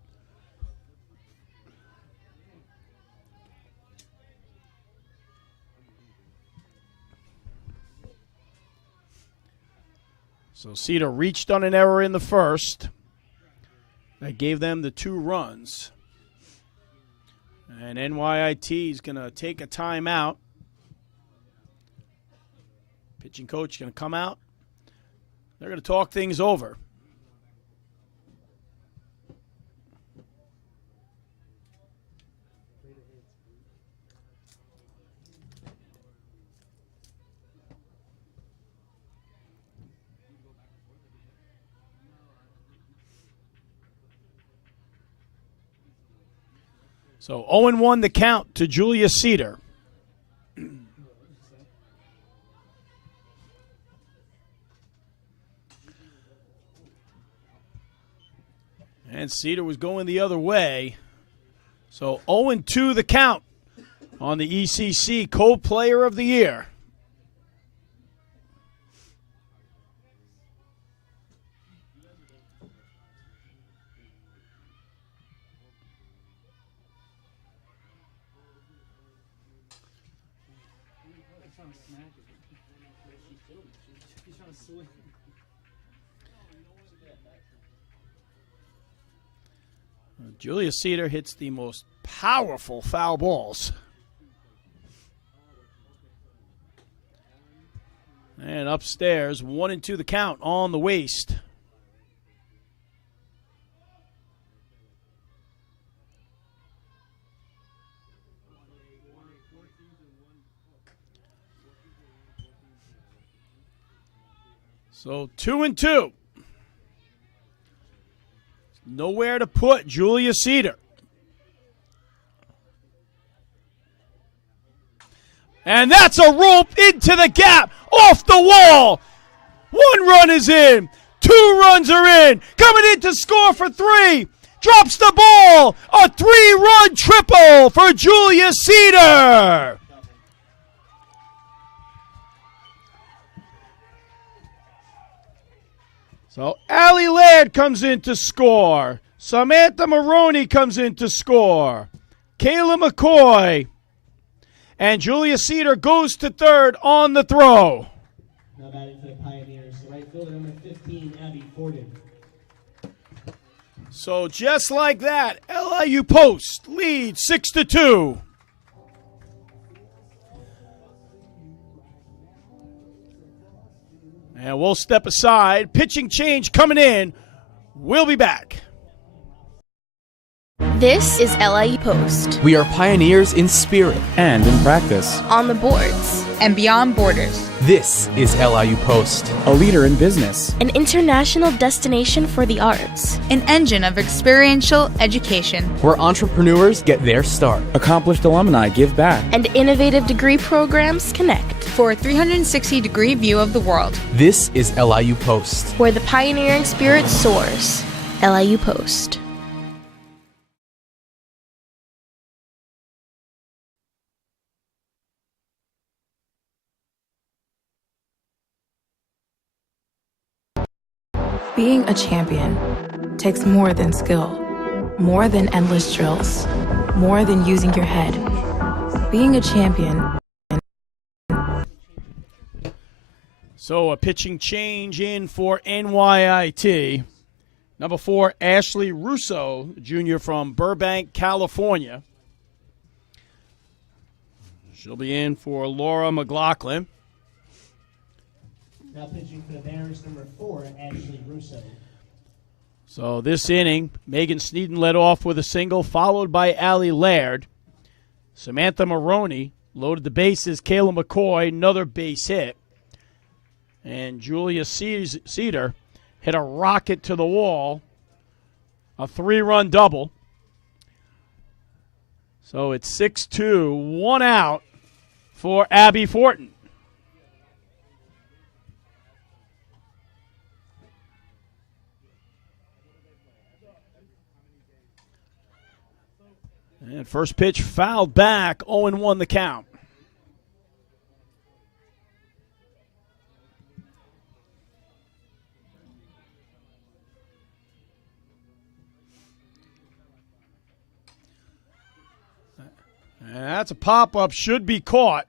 So Cedar reached on an error in the first. That gave them the 2 runs. And NYIT is going to take a timeout. Pitching coach going to come out. They're going to talk things over. So 0-1 the count to Julia Cedar. And Cedar was going the other way. So 0-2 the count on the ECC Co-Player of the Year. Julia Cedar hits the most powerful foul balls. And upstairs, 1-2 the count on the waist. So 2-2. Nowhere to put Julia Cedar. And that's a rope into the gap, off the wall. 1 run is in. 2 runs are in. Coming in to score for 3. Drops the ball. A 3-run triple for Julia Cedar. So Allie Laird comes in to score. Samantha Maroney comes in to score. Kayla McCoy. And Julia Cedar goes to third on the throw. Now batting for the Pioneers, the right fielder, number 15, Abby Forden. So just like that, LIU Post leads 6-2. And we'll step aside. Pitching change coming in. We'll be back. This is LIU Post. We are pioneers in spirit and in practice. On the boards. And beyond borders. This is LIU Post. A leader in business. An international destination for the arts. An engine of experiential education. Where entrepreneurs get their start. Accomplished alumni give back. And innovative degree programs connect. For a 360-degree view of the world. This is LIU Post. Where the pioneering spirit soars. LIU Post. Being a champion takes more than skill, more than endless drills, more than using your head. Being a champion. So a pitching change in for NYIT. Number 4, Ashley Russo, junior from Burbank, California. She'll be in for Laura McLaughlin. Now pitching for the Bears, number 4, Ashley Russo. So this inning, Megan Sneeden led off with a single, followed by Allie Laird. Samantha Maroney loaded the bases. Kayla McCoy, another base hit. And Julia Cedar hit a rocket to the wall, a 3-run double. So it's 6-2, 1 out for Abby Fortin. And first pitch fouled back, 0-1 the count. And that's a pop-up, should be caught.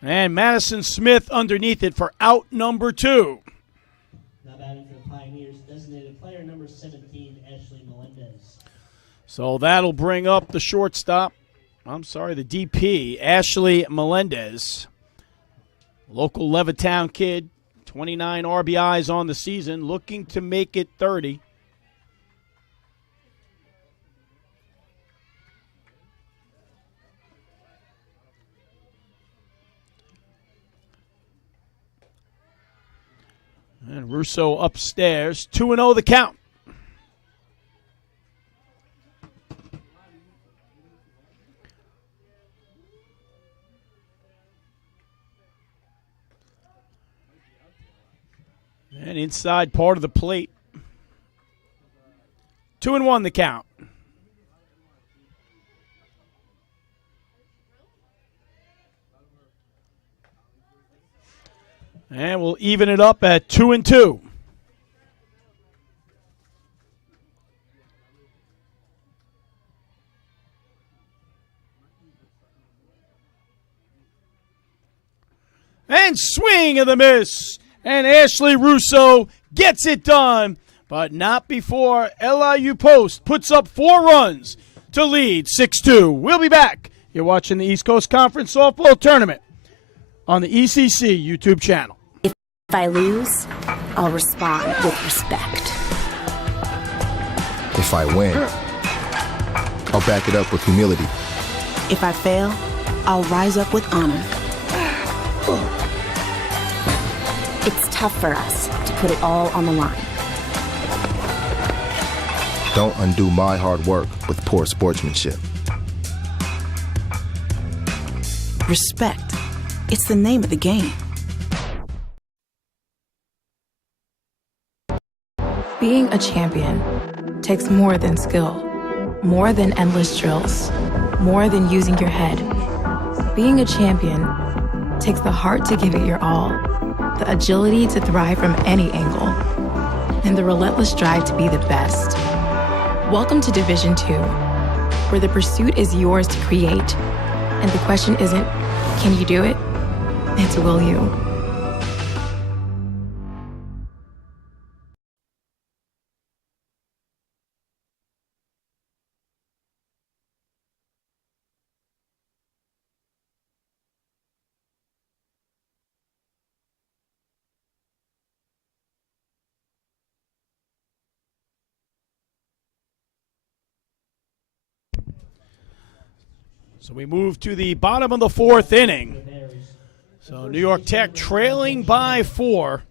And Madison Smith underneath it for out number 2. Now batting for the Pioneers, designated player number 17, Ashley Melendez. So that'll bring up the shortstop. I'm sorry, the DP, Ashley Melendez. Local Levittown kid, 29 RBIs on the season, looking to make it 30. And Russo upstairs, 2-0 the count. And inside part of the plate. 2-1 the count. And we'll even it up at 2-2. And swing of the miss. And Ashley Russo gets it done, but not before LIU Post puts up 4 runs to lead 6-2. We'll be back. You're watching the East Coast Conference Softball Tournament on the ECC YouTube channel. If I lose, I'll respond with respect. If I win, I'll back it up with humility. If I fail, I'll rise up with honor. It's tough for us to put it all on the line. Don't undo my hard work with poor sportsmanship. Respect. It's the name of the game. Being a champion takes more than skill, more than endless drills, more than using your head. Being a champion takes the heart to give it your all, the agility to thrive from any angle, and the relentless drive to be the best. Welcome to Division II, where the pursuit is yours to create, and the question isn't, can you do it? It's, will you? So we move to the bottom of the 4th inning. So New York Tech trailing by 4.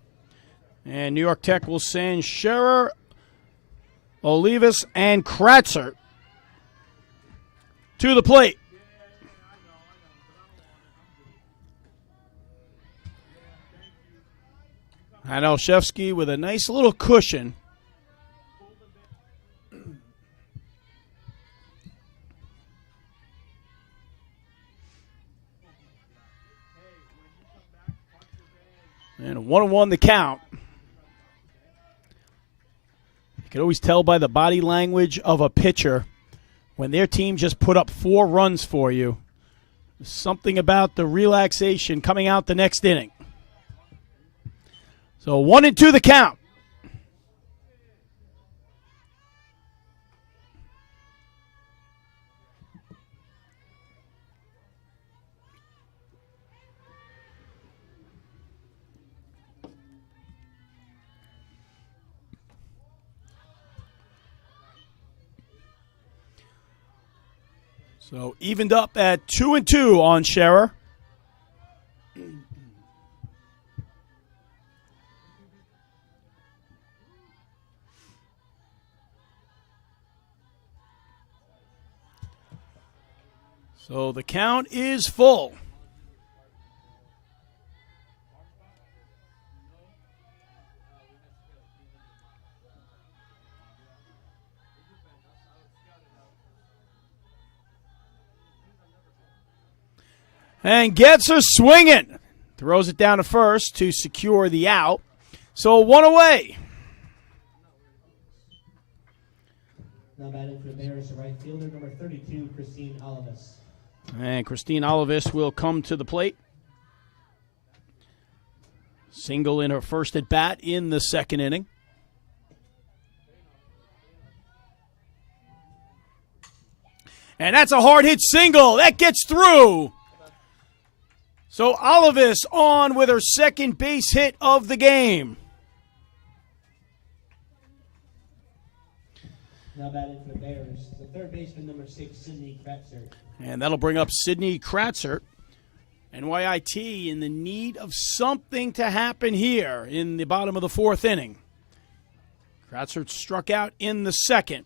And New York Tech will send Scherer, Olivas, and Kratzer to the plate. And Olszewski with a nice little cushion. And 1-1 the count. You can always tell by the body language of a pitcher when their team just put up 4 runs for you. There's something about the relaxation coming out the next inning. So 1-2 the count. So evened up at 2-2 on Scherer. So the count is full. And gets her swinging. Throws it down to first to secure the out. So 1 away. Now batting for the Bears, right fielder number 32, Christine Olivas. And Christine Olivas will come to the plate. Single in her first at bat in the 2nd inning. And that's a hard hit single. That gets through. So Olivas on with her 2nd base hit of the game. Now batting for the Bears, the 3rd baseman, number 6, Sydney Kratzer. And that'll bring up Sydney Kratzer. NYIT in the need of something to happen here in the bottom of the 4th inning. Kratzer struck out in the 2nd.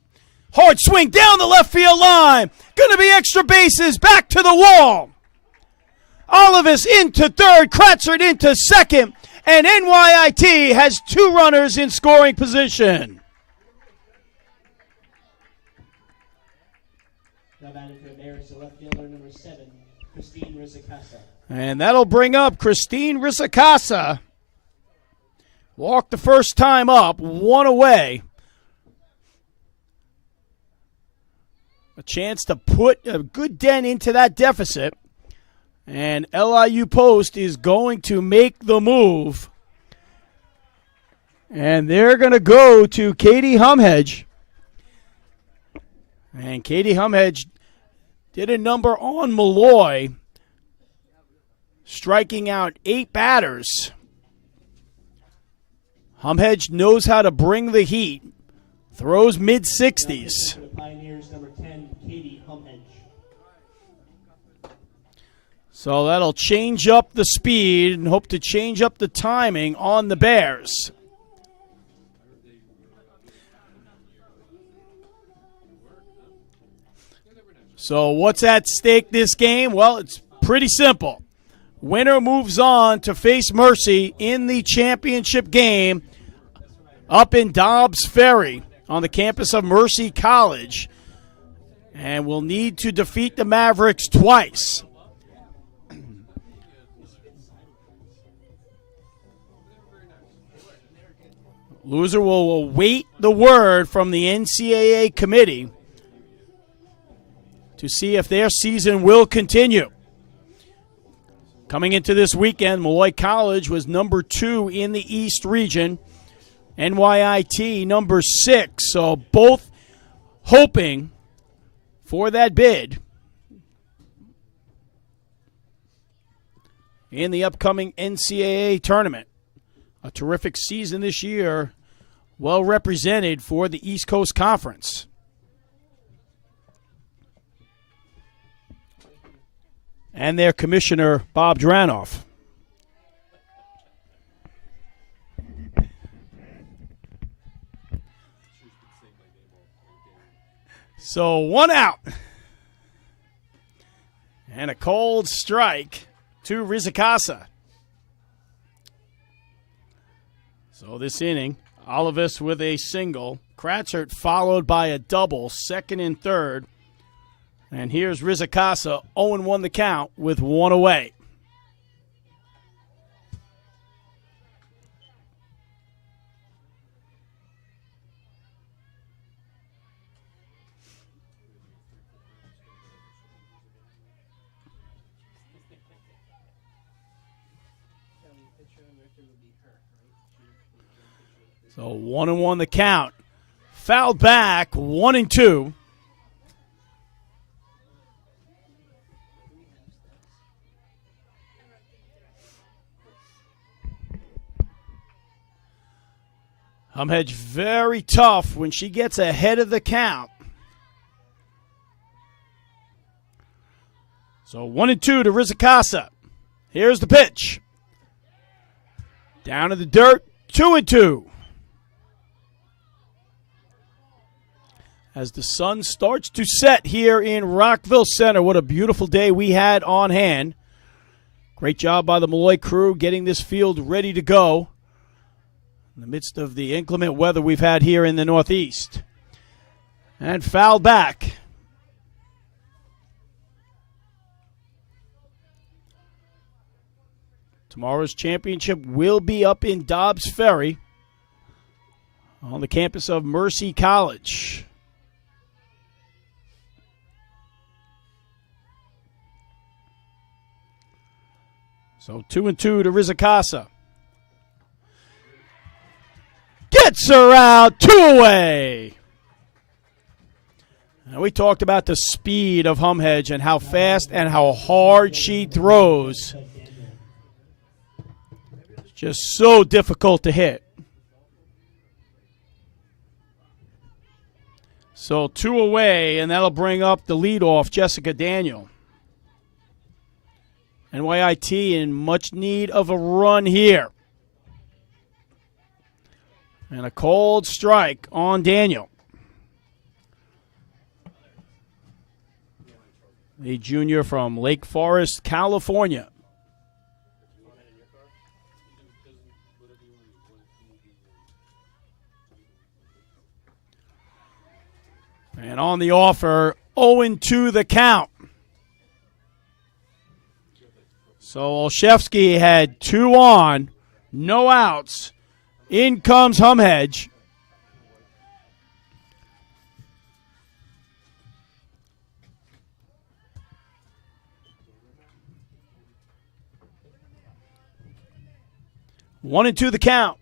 Hard swing down the left field line. Going to be extra bases. Back to the wall. Olivas into 3rd. Kratzer into 2nd. And NYIT has 2 runners in scoring position. Now batting for the Bears, the left fielder number 7, Christine Rizzacasa. And that'll bring up Christine Rizzacasa. Walked the first time up, 1 away. A chance to put a good dent into that deficit. And LIU Post is going to make the move. And they're going to go to Katie Humhedge. And Katie Humhedge did a number on Malloy, striking out 8 batters. Humhedge knows how to bring the heat. Throws mid-60s. Pioneers, number 10, Katie Humhedge. So that'll change up the speed and hope to change up the timing on the Bears. So what's at stake this game? Well, it's pretty simple. Winner moves on to face Mercy in the championship game up in Dobbs Ferry on the campus of Mercy College. And will need to defeat the Mavericks twice. Loser will await the word from the NCAA committee to see if their season will continue. Coming into this weekend, Malloy College was number 2 in the East region. NYIT number 6. So both hoping for that bid in the upcoming NCAA tournament. A terrific season this year, well represented for the East Coast Conference. And their commissioner, Bob Dranoff. So 1 out. And a cold strike to Rizicasa. So this inning, Olivas with a single. Kratzert followed by a double, second and third. And here's Rizicasa, 0-1 the count with 1 away. So 1-1 the count. Fouled back, 1-2. Humhedge very tough when she gets ahead of the count. So 1-2 to Rizicasa. Here's the pitch. Down to the dirt, 2-2. As the sun starts to set here in Rockville Center. What a beautiful day we had on hand. Great job by the Malloy crew getting this field ready to go in the midst of the inclement weather we've had here in the Northeast. And foul back. Tomorrow's championship will be up in Dobbs Ferry on the campus of Mercy College. So 2-2 to Rizicasa. Gets her out, 2 away. Now we talked about the speed of Humhedge and how fast and how hard she throws. It's just so difficult to hit. So 2 away, and that'll bring up the leadoff, Jessica Daniel. NYIT in much need of a run here. And a cold strike on Daniel. The junior from Lake Forest, California. And on the offer, 0-2 the count. So Olszewski had 2 on, no outs. In comes Humhedge. 1-2 the count.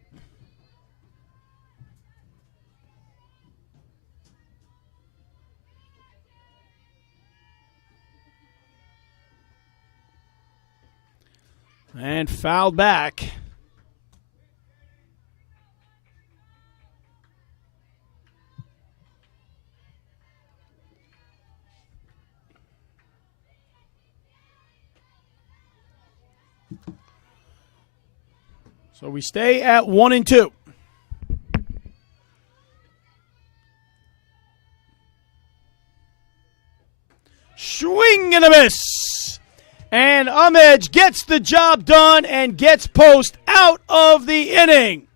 And fouled back. So we stay at 1-2. Swing and a miss. And Ahmed gets the job done and gets Post out of the inning.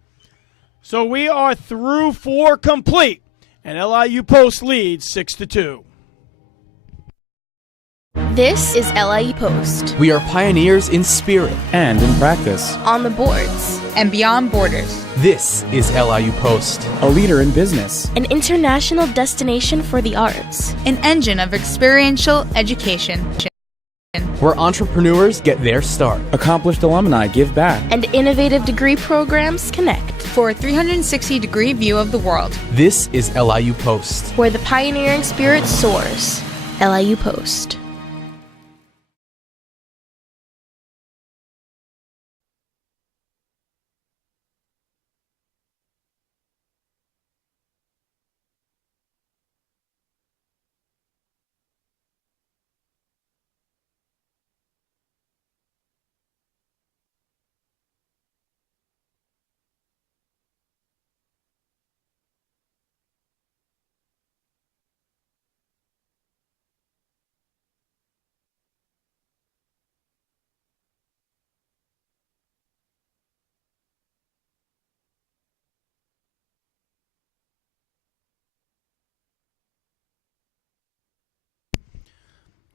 So we are through 4 complete. And LIU Post leads 6-2. This is LIU Post. We are pioneers in spirit and in practice. On the boards. And beyond borders. This is LIU Post. A leader in business. An international destination for the arts. An engine of experiential education. Where entrepreneurs get their start. Accomplished alumni give back. And innovative degree programs connect. For a 360-degree view of the world. This is LIU Post. Where the pioneering spirit soars. LIU Post.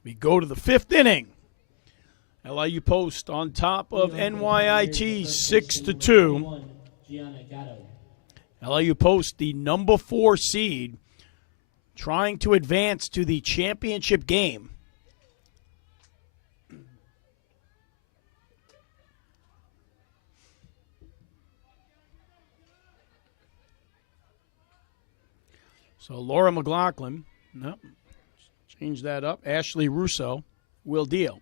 We go to the 5th inning. LIU Post on top of NYIT 6-2. LIU Post, the number 4 seed, trying to advance to the championship game. So Laura McLaughlin, no, change that up. Ashley Russo will deal.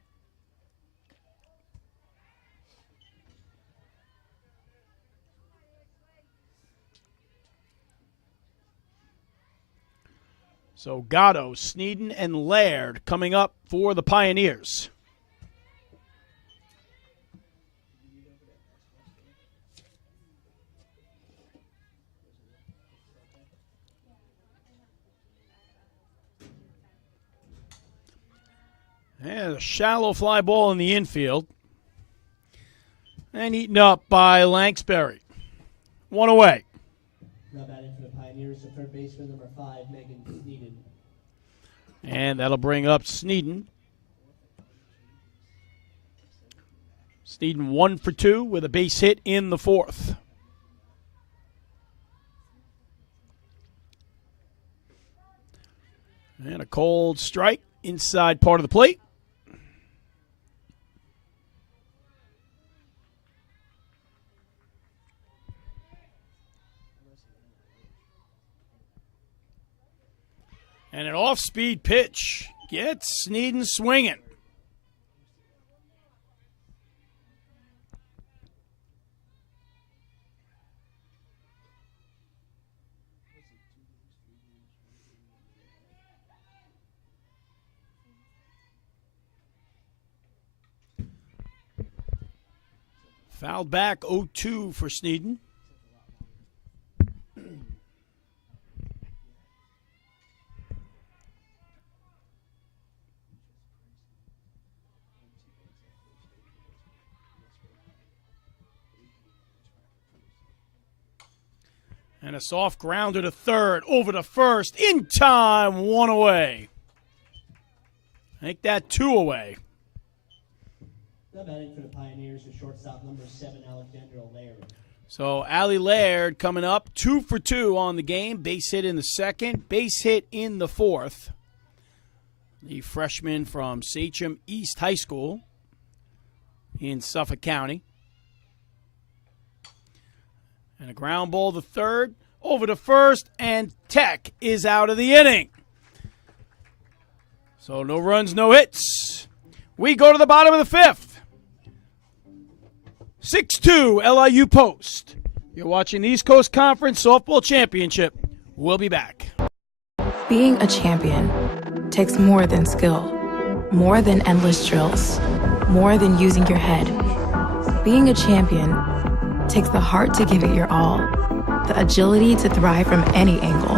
So Gatto, Sneeden, and Laird coming up for the Pioneers. And a shallow fly ball in the infield. And eaten up by Lanksberry. 1 away. Now batting for the Pioneers, the third baseman, number 5, Megan Sneeden. And that'll bring up Sneeden. Sneeden 1 for 2 with a base hit in the 4th. And a cold strike inside part of the plate. And an off-speed pitch gets Sneeden swinging. Fouled back 0-2 for Sneeden. And a soft grounder to third, over to first, in time, 1 away. Make that 2 away. Now batting for the Pioneers, the shortstop, number 7, Alexandra Laird. So Allie Laird coming up, 2 for 2 on the game. Base hit in the 2nd, base hit in the 4th. The freshman from Sachem East High School in Suffolk County. And a ground ball to third, over to first, and Tech is out of the inning. So no runs, no hits. We go to the bottom of the fifth. 6-2 LIU Post. You're watching the East Coast Conference Softball Championship. We'll be back. Being a champion takes more than skill, more than endless drills, more than using your head. Being a champion takes the heart to give it your all, the agility to thrive from any angle,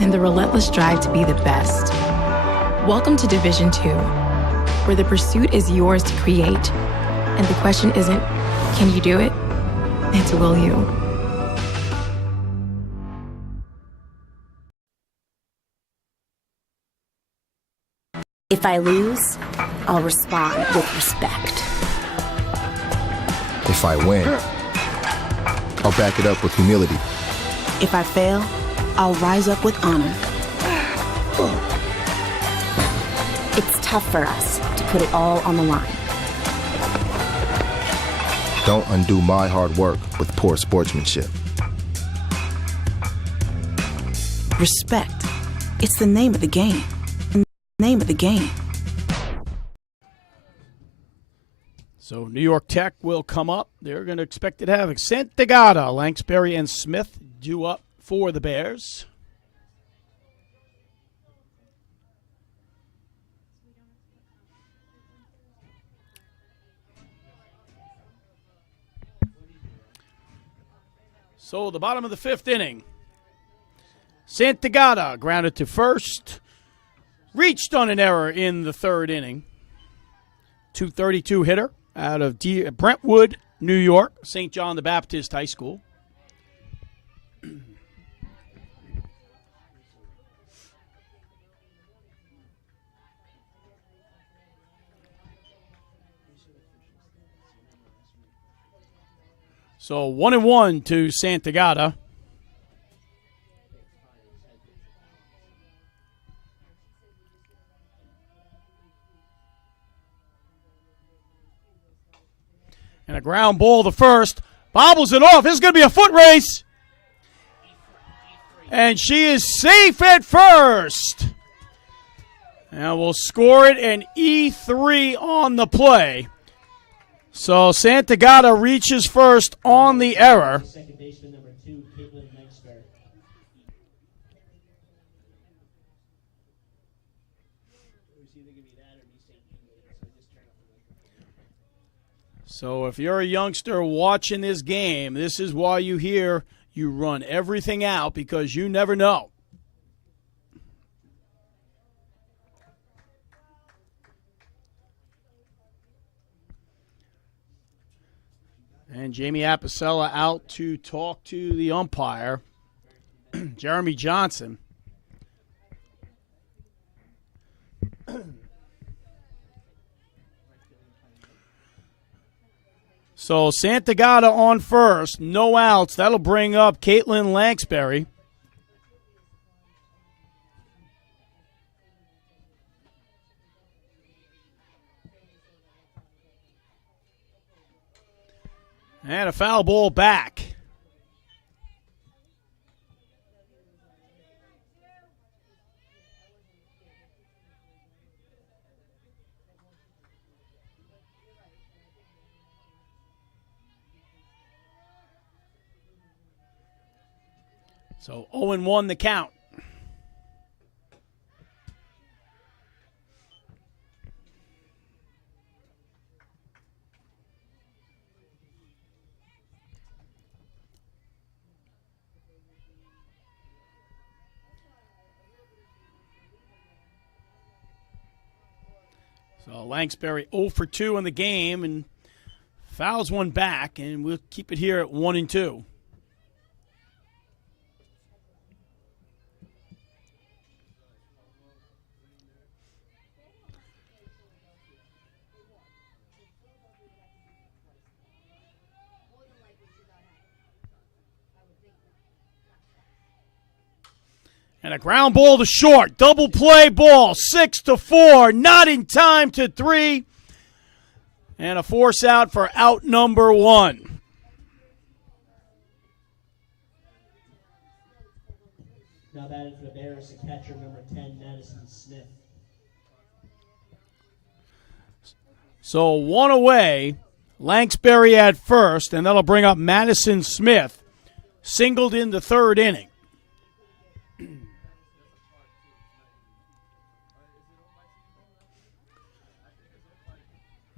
and the relentless drive to be the best. Welcome to Division II, where the pursuit is yours to create, and the question isn't, can you do it? It's will you? If I lose, I'll respond with respect. If I win, I'll back it up with humility. If I fail, I'll rise up with honor. It's tough for us to put it all on the line. Don't undo my hard work with poor sportsmanship. Respect. It's the name of the game. Name of the game. So New York Tech will come up. They're going to expect to have Santagata, Lanksberry, and Smith due up for the Bears. So the bottom of the fifth inning. Santagata grounded to first. Reached on an error in the third inning. 232 hitter out of Brentwood, New York, St. John the Baptist High School. So 1-1 to Santagata. And a ground ball to first. Bobbles it off. This is going to be a foot race. And she is safe at first. And we'll score it an E3 on the play. So Santagata reaches first on the error. Second baseman number 2, Caitlin Lanksberry. So if you're a youngster watching this game, this is why you hear you run everything out, because you never know. And Jamie Apicella out to talk to the umpire, Jeremy Johnson. So Santagata on first, no outs. That'll bring up Caitlin Lanksberry. And a foul ball back. So 0-1 the count. So Lanksberry 0 for 2 in the game and fouls one back, and we'll keep it here at 1-2. And a ground ball to short. Double play ball. 6-4. Not in time to 3. And a force out for out number 1. Now batting for the Bears, the catcher, number 10, Madison Smith. So one away, Lanksberry at first, and that'll bring up Madison Smith, singled in the third inning.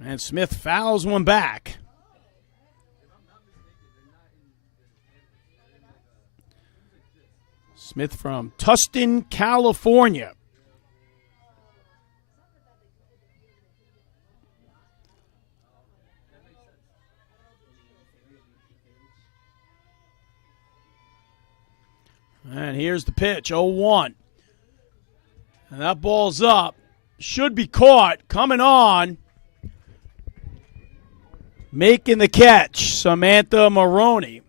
And Smith fouls one back. Smith from Tustin, California. And here's the pitch, 0-1. And that ball's up. Should be caught. Coming on. Making the catch, Samantha Maroney.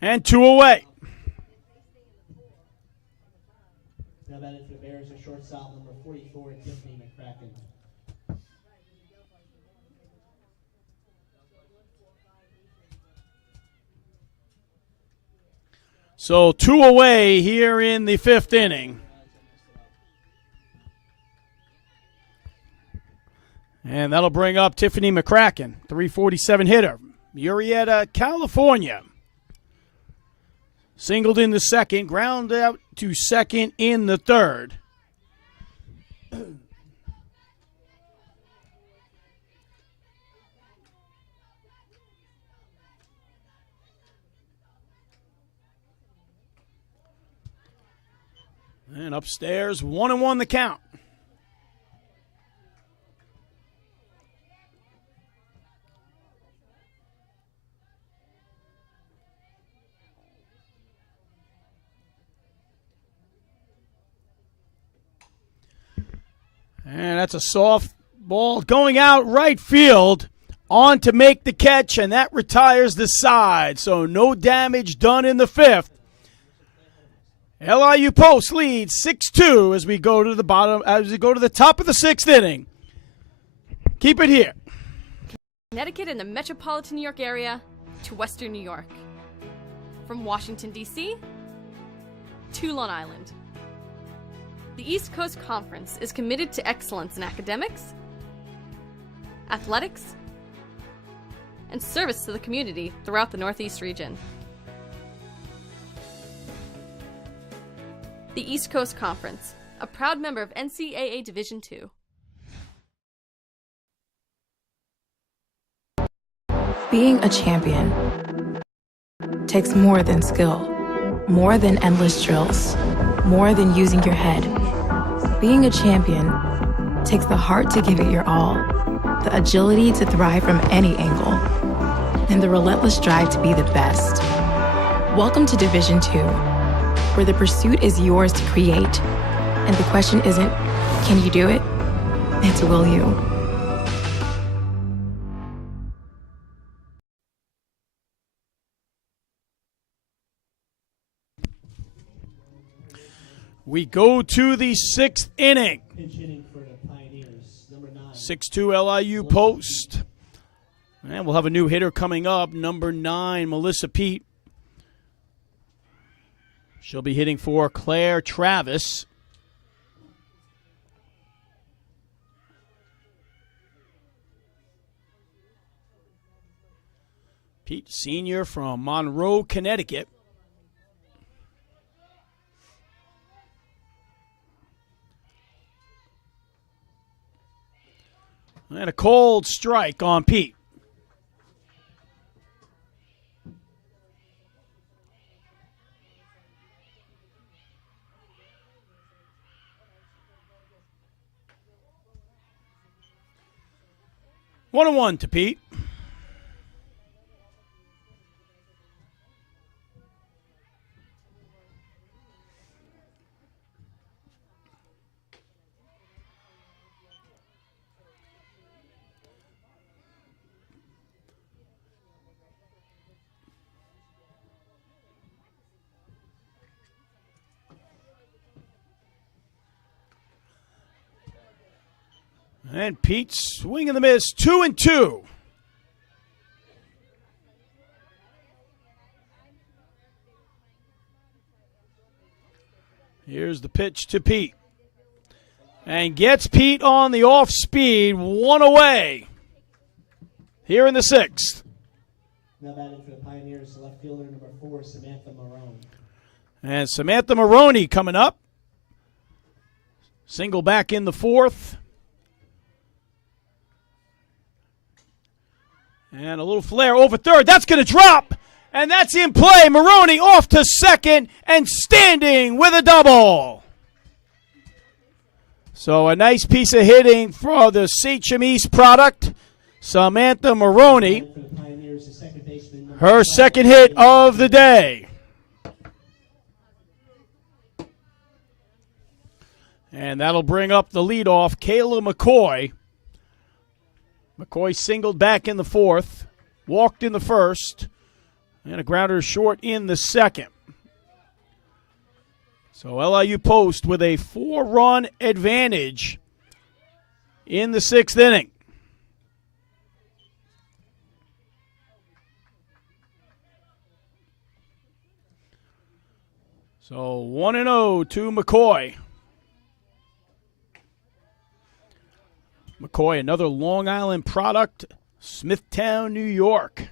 And 2 away. Now batting for the Bears, a shortstop, number 44, Tiffany McCracken. So 2 away here in the fifth inning. And that'll bring up Tiffany McCracken, 347 hitter, Murrieta, California. Singled in the second, ground out to second in the third. And upstairs, 1-1 the count. And that's a soft ball going out right field. On to make the catch, and that retires the side. So no damage done in the fifth. LIU Post leads 6-2 as we go to the top of the sixth inning. Keep it here. Connecticut and the metropolitan New York area to Western New York. From Washington, D.C. to Long Island. The East Coast Conference is committed to excellence in academics, athletics, and service to the community throughout the Northeast region. The East Coast Conference, a proud member of NCAA Division II. Being a champion takes more than skill, more than endless drills, more than using your head. Being a champion takes the heart to give it your all, the agility to thrive from any angle, and the relentless drive to be the best. Welcome to Division II, where the pursuit is yours to create, and the question isn't, can you do it? It's, will you? We go to the sixth inning. Pinch hitting for the Pioneers, number 9. 6-2 LIU Post. And we'll have a new hitter coming up, number 9, Melissa Pete. She'll be hitting for Claire Travis. Pete, senior from Monroe, Connecticut. And a cold strike on Pete. One and one to Pete. And Pete swing and the miss, 2-2. Here's the pitch to Pete. And gets Pete on the off speed, one away. Here in the 6th. Now batting for the Pioneers, left fielder number 4, Samantha Marone. And Samantha Maroney coming up. Single back in the 4th. And a little flare over third. That's going to drop. And that's in play. Maroney off to second and standing with a double. So a nice piece of hitting for the Sachem East product. Samantha Maroney, her second hit of the day. And that'll bring up the leadoff, Kayla McCoy. McCoy singled back in the 4th, walked in the 1st, and a grounder short in the 2nd. So LIU Post with a 4-run advantage in the 6th inning. So 1-0 to McCoy. McCoy, another Long Island product, Smithtown, New York.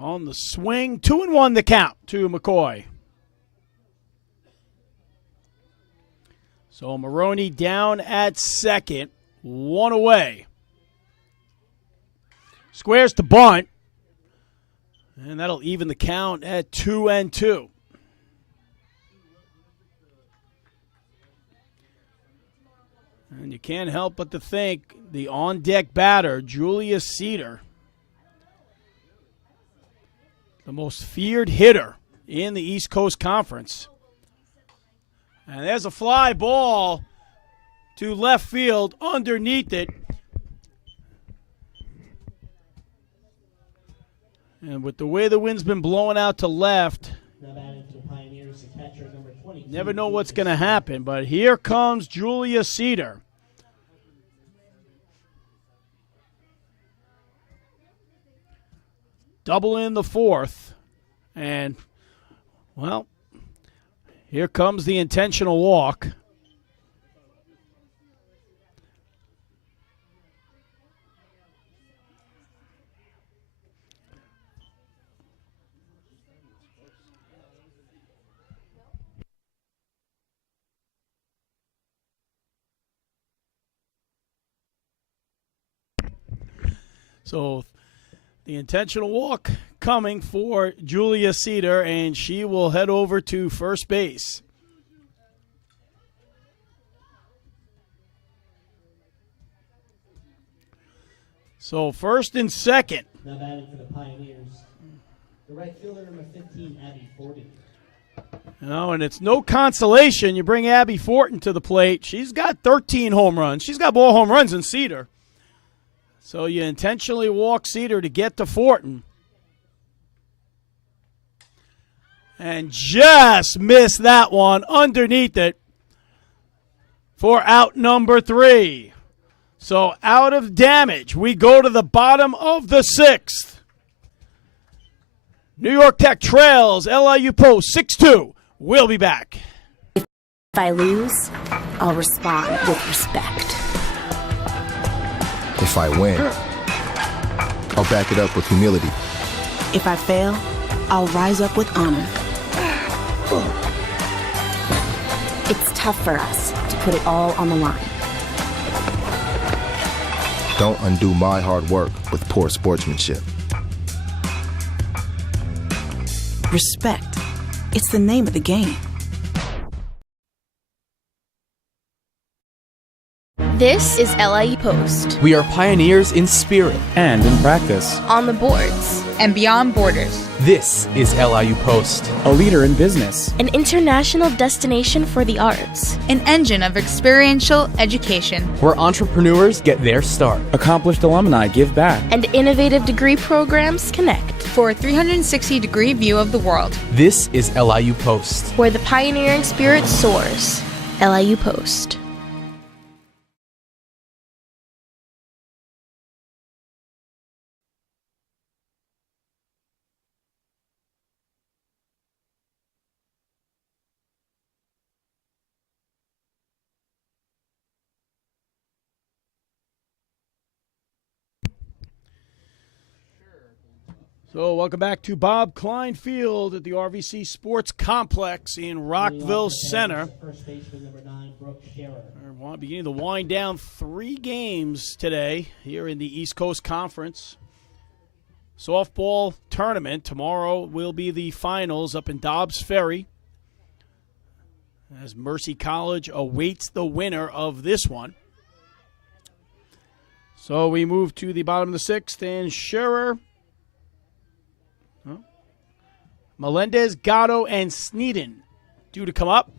On the swing, 2-1 the count to McCoy. So Maroney down at second, one away. Squares to bunt, and that'll even the count at 2-2. And you can't help but to think the on-deck batter, Julia Cedar, the most feared hitter in the East Coast Conference. And there's a fly ball to left field underneath it. And with the way the wind's been blowing out to left, never know what's going to happen. But here comes Julia Cedar. Double in the 4th. And, well, here comes the intentional walk. So the intentional walk coming for Julia Cedar, and she will head over to first base. So first and second. Now batting for the Pioneers, the right fielder number 15, Abby Fortin. And it's no consolation. You bring Abby Fortin to the plate. She's got 13 home runs. She's got more home runs than Cedar. So you intentionally walk Cedar to get to Fortin. And just missed that one underneath it for out number 3. So out of damage, we go to the bottom of the 6th. New York Tech trails LIU Post 6-2. We'll be back. If I lose, I'll respond with respect. If I win, I'll back it up with humility. If I fail, I'll rise up with honor. It's tough for us to put it all on the line. Don't undo my hard work with poor sportsmanship. Respect. It's the name of the game. This is LIU Post. We are pioneers in spirit and in practice. On the boards. And beyond borders. This is LIU Post, a leader in business. An international destination for the arts. An engine of experiential education. Where entrepreneurs get their start. Accomplished alumni give back. And innovative degree programs connect. For a 360-degree view of the world. This is LIU Post. Where the pioneering spirit soars. LIU Post. So welcome back to Bob Klein Field at the RVC Sports Complex in Rockville Center. First baseman number 9, Brooke Scherer. We're beginning to wind down 3 games today here in the East Coast Conference. Softball tournament. Tomorrow will be the finals up in Dobbs Ferry, as Mercy College awaits the winner of this one. So we move to the bottom of the 6th, and Scherer, Melendez, Gatto, and Sneeden due to come up.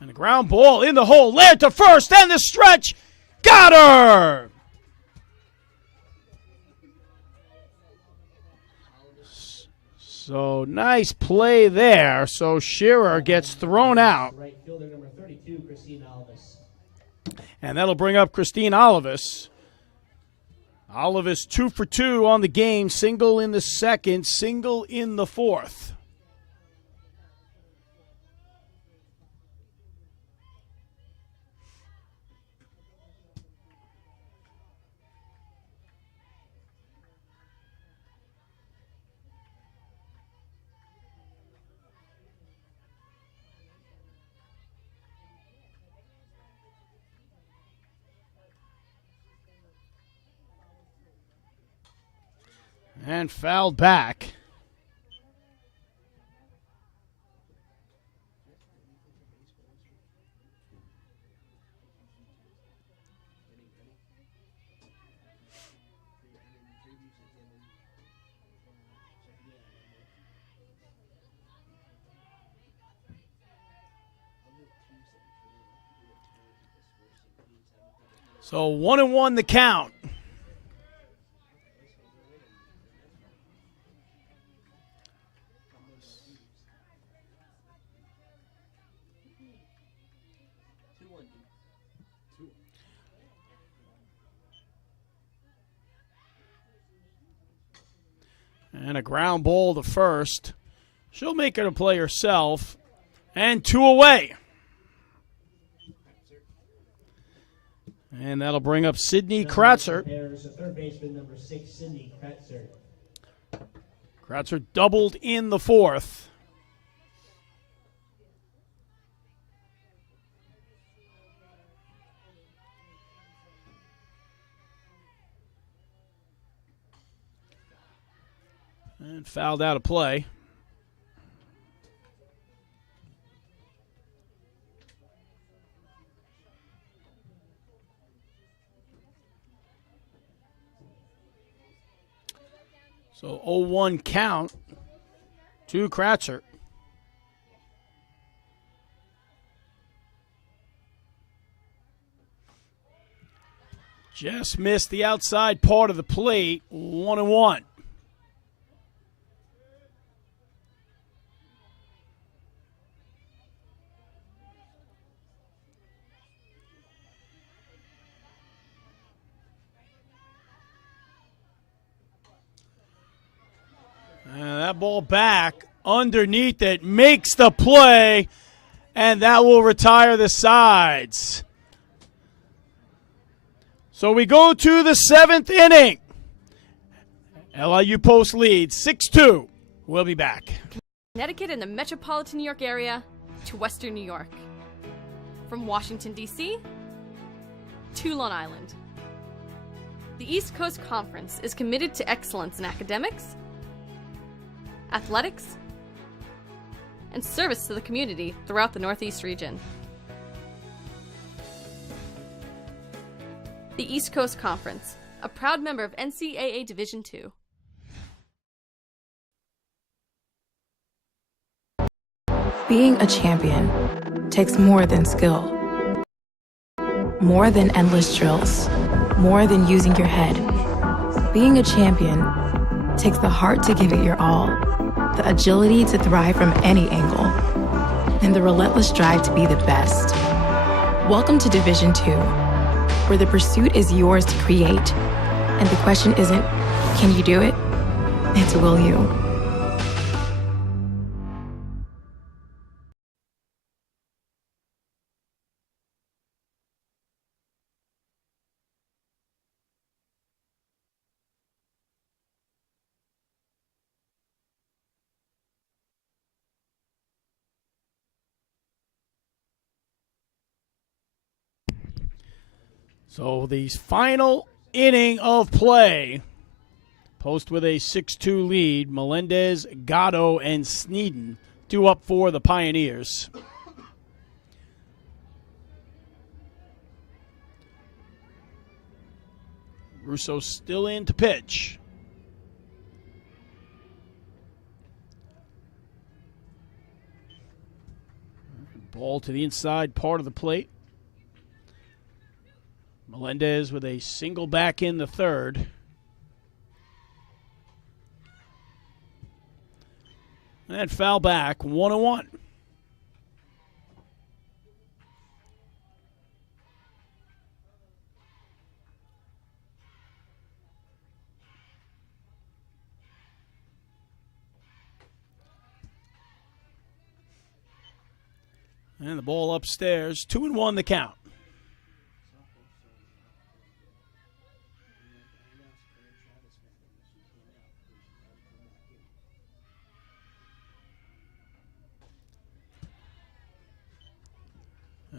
And a ground ball in the hole, led to first, and the stretch, got her! So nice play there. So Scherer gets thrown out. Right fielder number 32, Christine Alvis. And that'll bring up Christine Olivas. Olivas 2 for 2 on the game. Single in the second, single in the fourth. And fouled back. So 1-1 the count. And a ground ball to first. She'll make it a play herself. And 2 away. And that'll bring up Sydney Kratzer. There's a third baseman number 6, Cindy Kratzer. Kratzer doubled in the fourth. And fouled out of play. So 0-1 count to Kratzer. Just missed the outside part of the plate. 1-1. That ball back underneath it makes the play, and that will retire the sides. So we go to the 7th inning. LIU Post leads 6-2. We'll be back. Connecticut and the metropolitan New York area to Western New York. From Washington, D.C. to Long Island. The East Coast Conference is committed to excellence in academics, athletics, and service to the community throughout the Northeast region. The East Coast Conference, a proud member of NCAA Division II. Being a champion takes more than skill, more than endless drills, more than using your head. Being a champion takes the heart to give it your all, the agility to thrive from any angle, and the relentless drive to be the best. Welcome to Division II, where the pursuit is yours to create, and the question isn't, can you do it? It's, will you? So the final inning of play. Post with a 6-2 lead. Melendez, Gatto, and Sneeden due up for the Pioneers. Russo still in to pitch. Ball to the inside part of the plate. Melendez with a single back in the third. And foul back, 1-1. And the ball upstairs, 2-1 the count.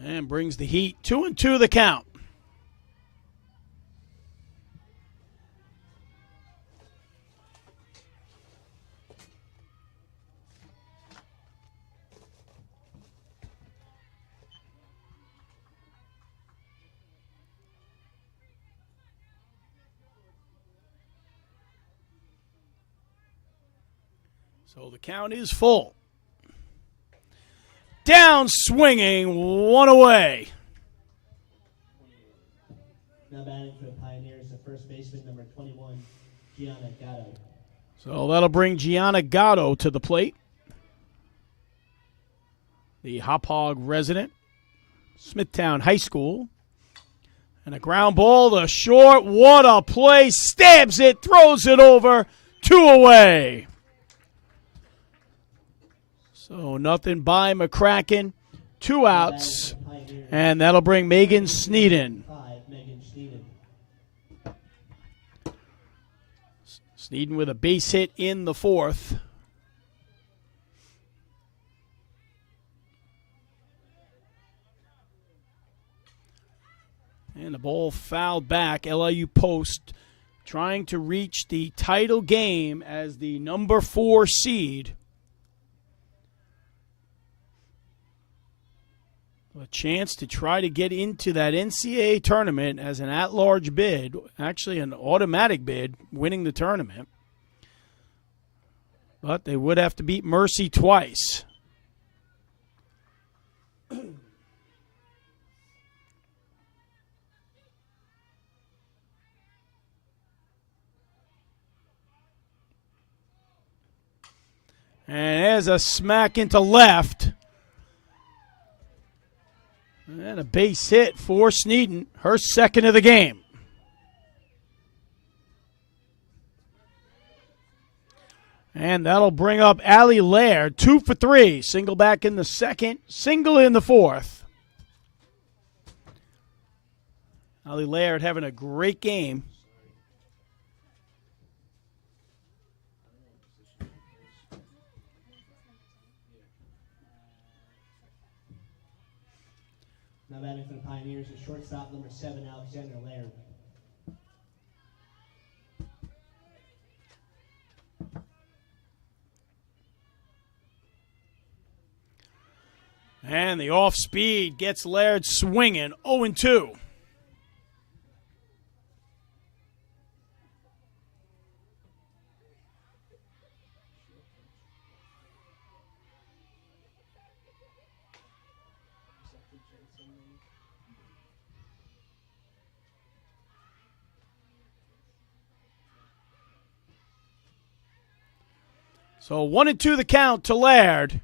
And brings the heat, 2-2 the count. So the count is full. Down swinging, one away. Now batting for the Pioneers, the first baseman, number 21, Gianna Gatto. So that'll bring Gianna Gatto to the plate. The Hop Hog resident, Smithtown High School. And a ground ball to short. What a play. Stabs it, throws it over, 2 away. So nothing by McCracken. 2 outs. And that'll bring Megan Sneeden. Sneeden with a base hit in the fourth. And the ball fouled back. LIU Post trying to reach the title game as the number 4 seed. A chance to try to get into that NCAA tournament as an at-large bid, actually an automatic bid, winning the tournament. But they would have to beat Mercy twice. And there's a smack into left. And a base hit for Sneeden, her second of the game. And that'll bring up Allie Laird, 2 for 3. Single back in the second, single in the fourth. Allie Laird having a great game. Now batting for the Pioneers is shortstop number 7, Alexander Laird. And the off speed gets Laird swinging, 0-2. So 1-2 the count to Laird.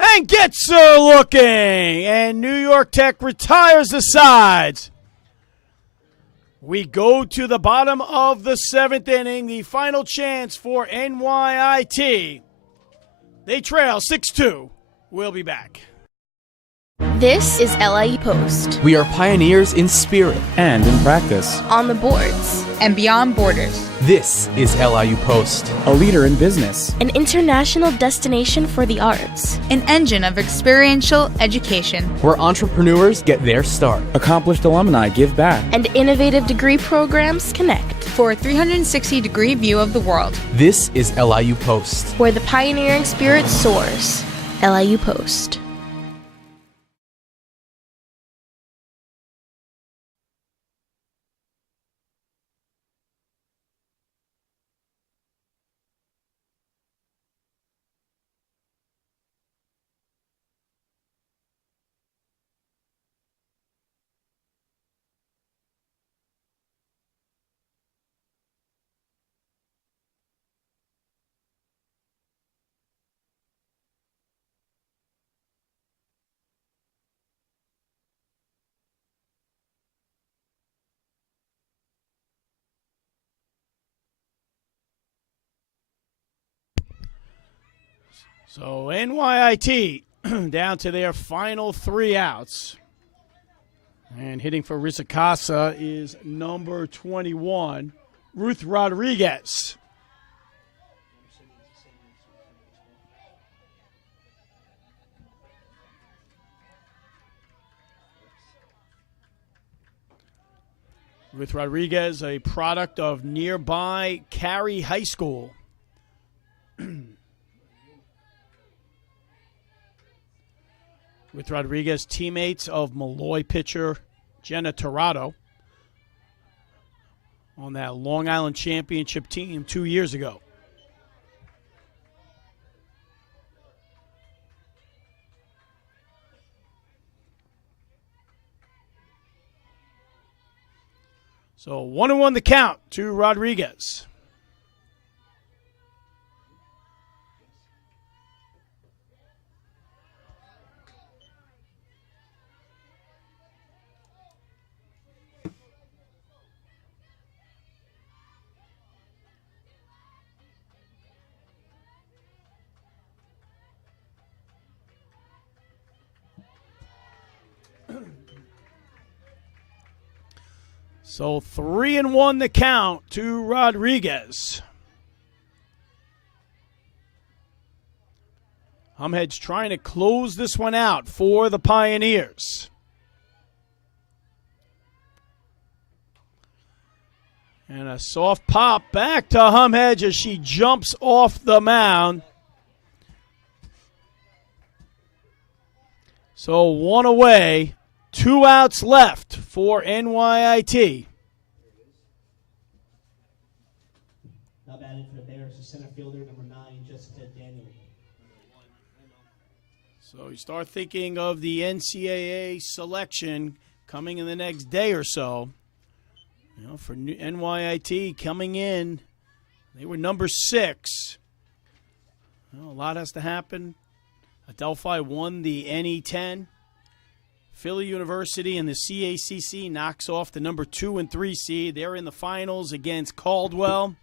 And gets her looking. And New York Tech retires the sides. We go to the bottom of the 7th inning. The final chance for NYIT. They trail 6-2. We'll be back. This is LIU Post. We are pioneers in spirit and in practice. On the boards. And beyond borders. This is LIU Post. A leader in business. An international destination for the arts. An engine of experiential education. Where entrepreneurs get their start. Accomplished alumni give back. And innovative degree programs connect. For a 360-degree view of the world. This is LIU Post. Where the pioneering spirit soars. LIU Post. So NYIT down to their final 3 outs. And hitting for Risacasa is number 21, Ruth Rodriguez. Ruth Rodriguez, a product of nearby Cary High School. With Rodriguez, teammates of Malloy pitcher Jenna Torrado on that Long Island championship team 2 years ago. So 1-1 the count to Rodriguez. So 3-1 the count to Rodriguez. Humhead's trying to close this one out for the Pioneers. And a soft pop back to Humhead as she jumps off the mound. So 1 away. 2 outs left for NYIT. Now batting for the Bears is center fielder number 9, Jessica Daniel. So you start thinking of the NCAA selection coming in the next day or so. You know, for NYIT coming in, they were number 6. You know, a lot has to happen. Adelphi won the NE10. Philly University and the CACC knocks off the number 2 and 3 seed. They're in the finals against Caldwell.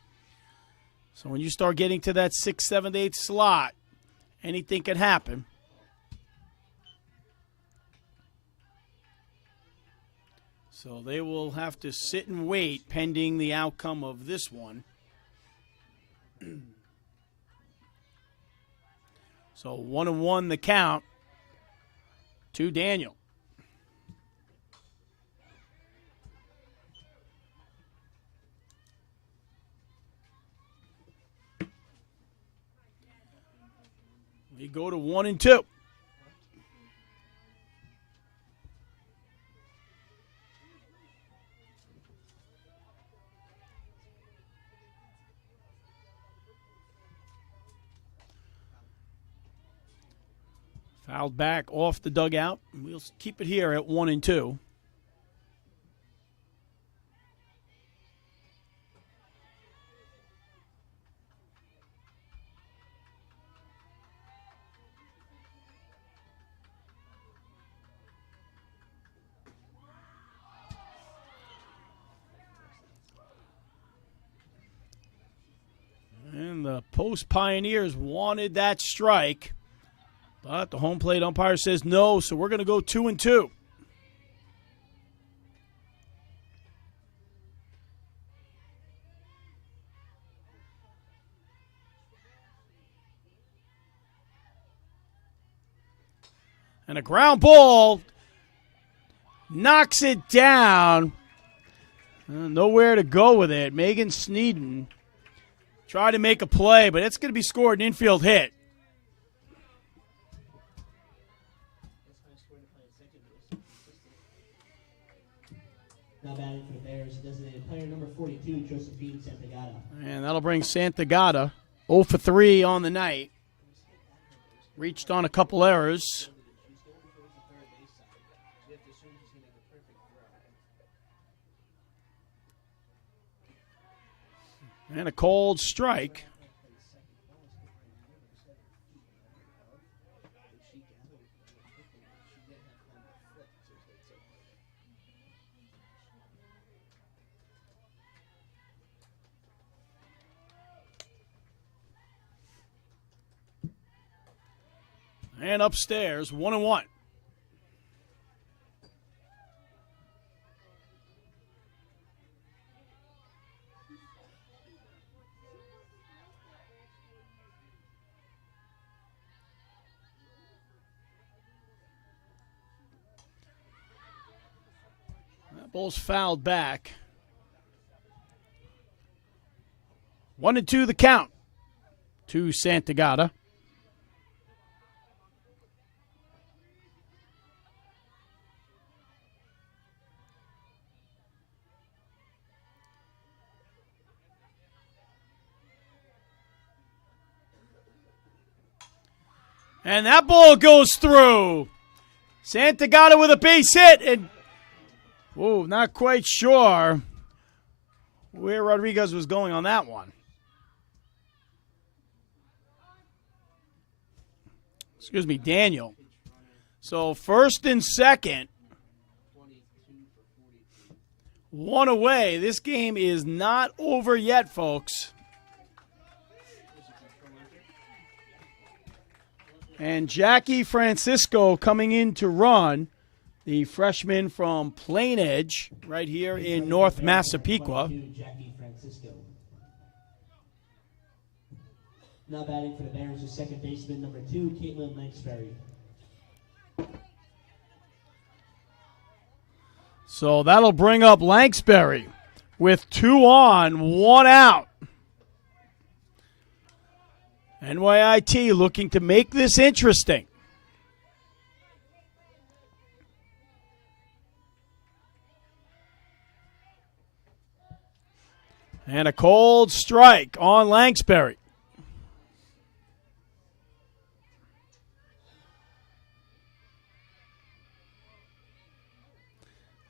So when you start getting to that 6th, 7th, 8th slot, anything can happen. So they will have to sit and wait pending the outcome of this one. So 1-1 the count to Daniel. We go to 1 and 2. Fouled back off the dugout. We'll keep it here at 1 and 2. And the Post Pioneers wanted that strike. But the home plate umpire says no, so we're going to go 2-2. And a ground ball knocks it down. Nowhere to go with it. Megan Sneeden tried to make a play, but it's going to be scored an infield hit. Now batting for the Bears, designated player number 42, Josephine Santagata. And that'll bring Santagata 0 for 3 on the night. Reached on a couple errors. And a cold strike. And upstairs, 1-1. That ball's fouled back. 1-2 the count to Santagata. And that ball goes through. Santagata with a base hit. And, not quite sure where Rodriguez was going on that one. Excuse me, Daniel. So first and second. One away. This game is not over yet, folks. And Jackie Francisco coming in to run, the freshman from Plain Edge, right here in North Massapequa. Jackie Francisco. Now batting for the Bears is second baseman number 2, Caitlin Lanksberry. So that'll bring up Lanksberry with 2 on, 1 out. NYIT looking to make this interesting. And a cold strike on Lanksberry.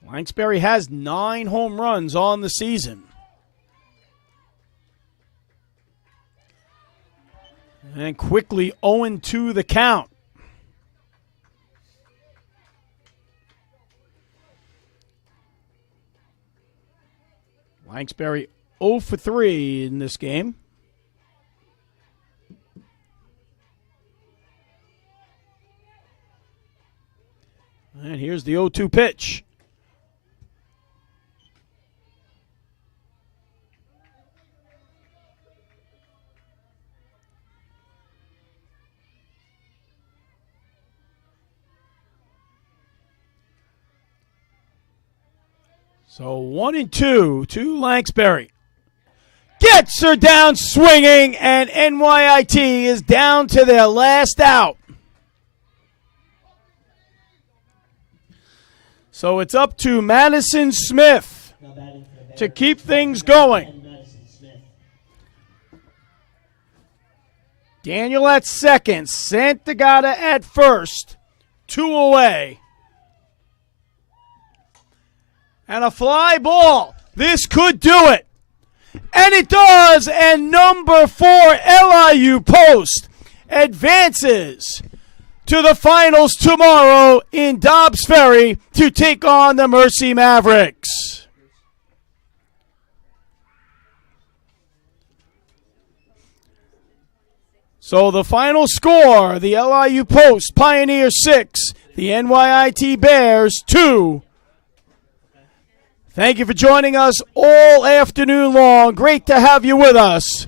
Lanksberry has 9 home runs on the season. And quickly 0-2 the count. Lanksberry 0 for 3 in this game. And here's the 0-2 pitch. So 1-2 to Lanksberry. Gets her down swinging, and NYIT is down to their last out. So it's up to Madison Smith to keep things going. Daniel at second, Santagata at first, 2 away. And a fly ball. This could do it. And it does. And number 4, LIU Post advances to the finals tomorrow in Dobbs Ferry to take on the Mercy Mavericks. So the final score, the LIU Post Pioneers 6, the NYIT Bears 2. Thank you for joining us all afternoon long. Great to have you with us.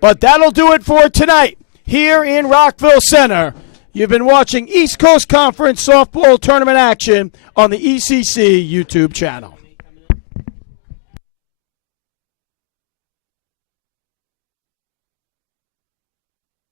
But that'll do it for tonight here in Rockville Center. You've been watching East Coast Conference softball tournament action on the ECC YouTube channel.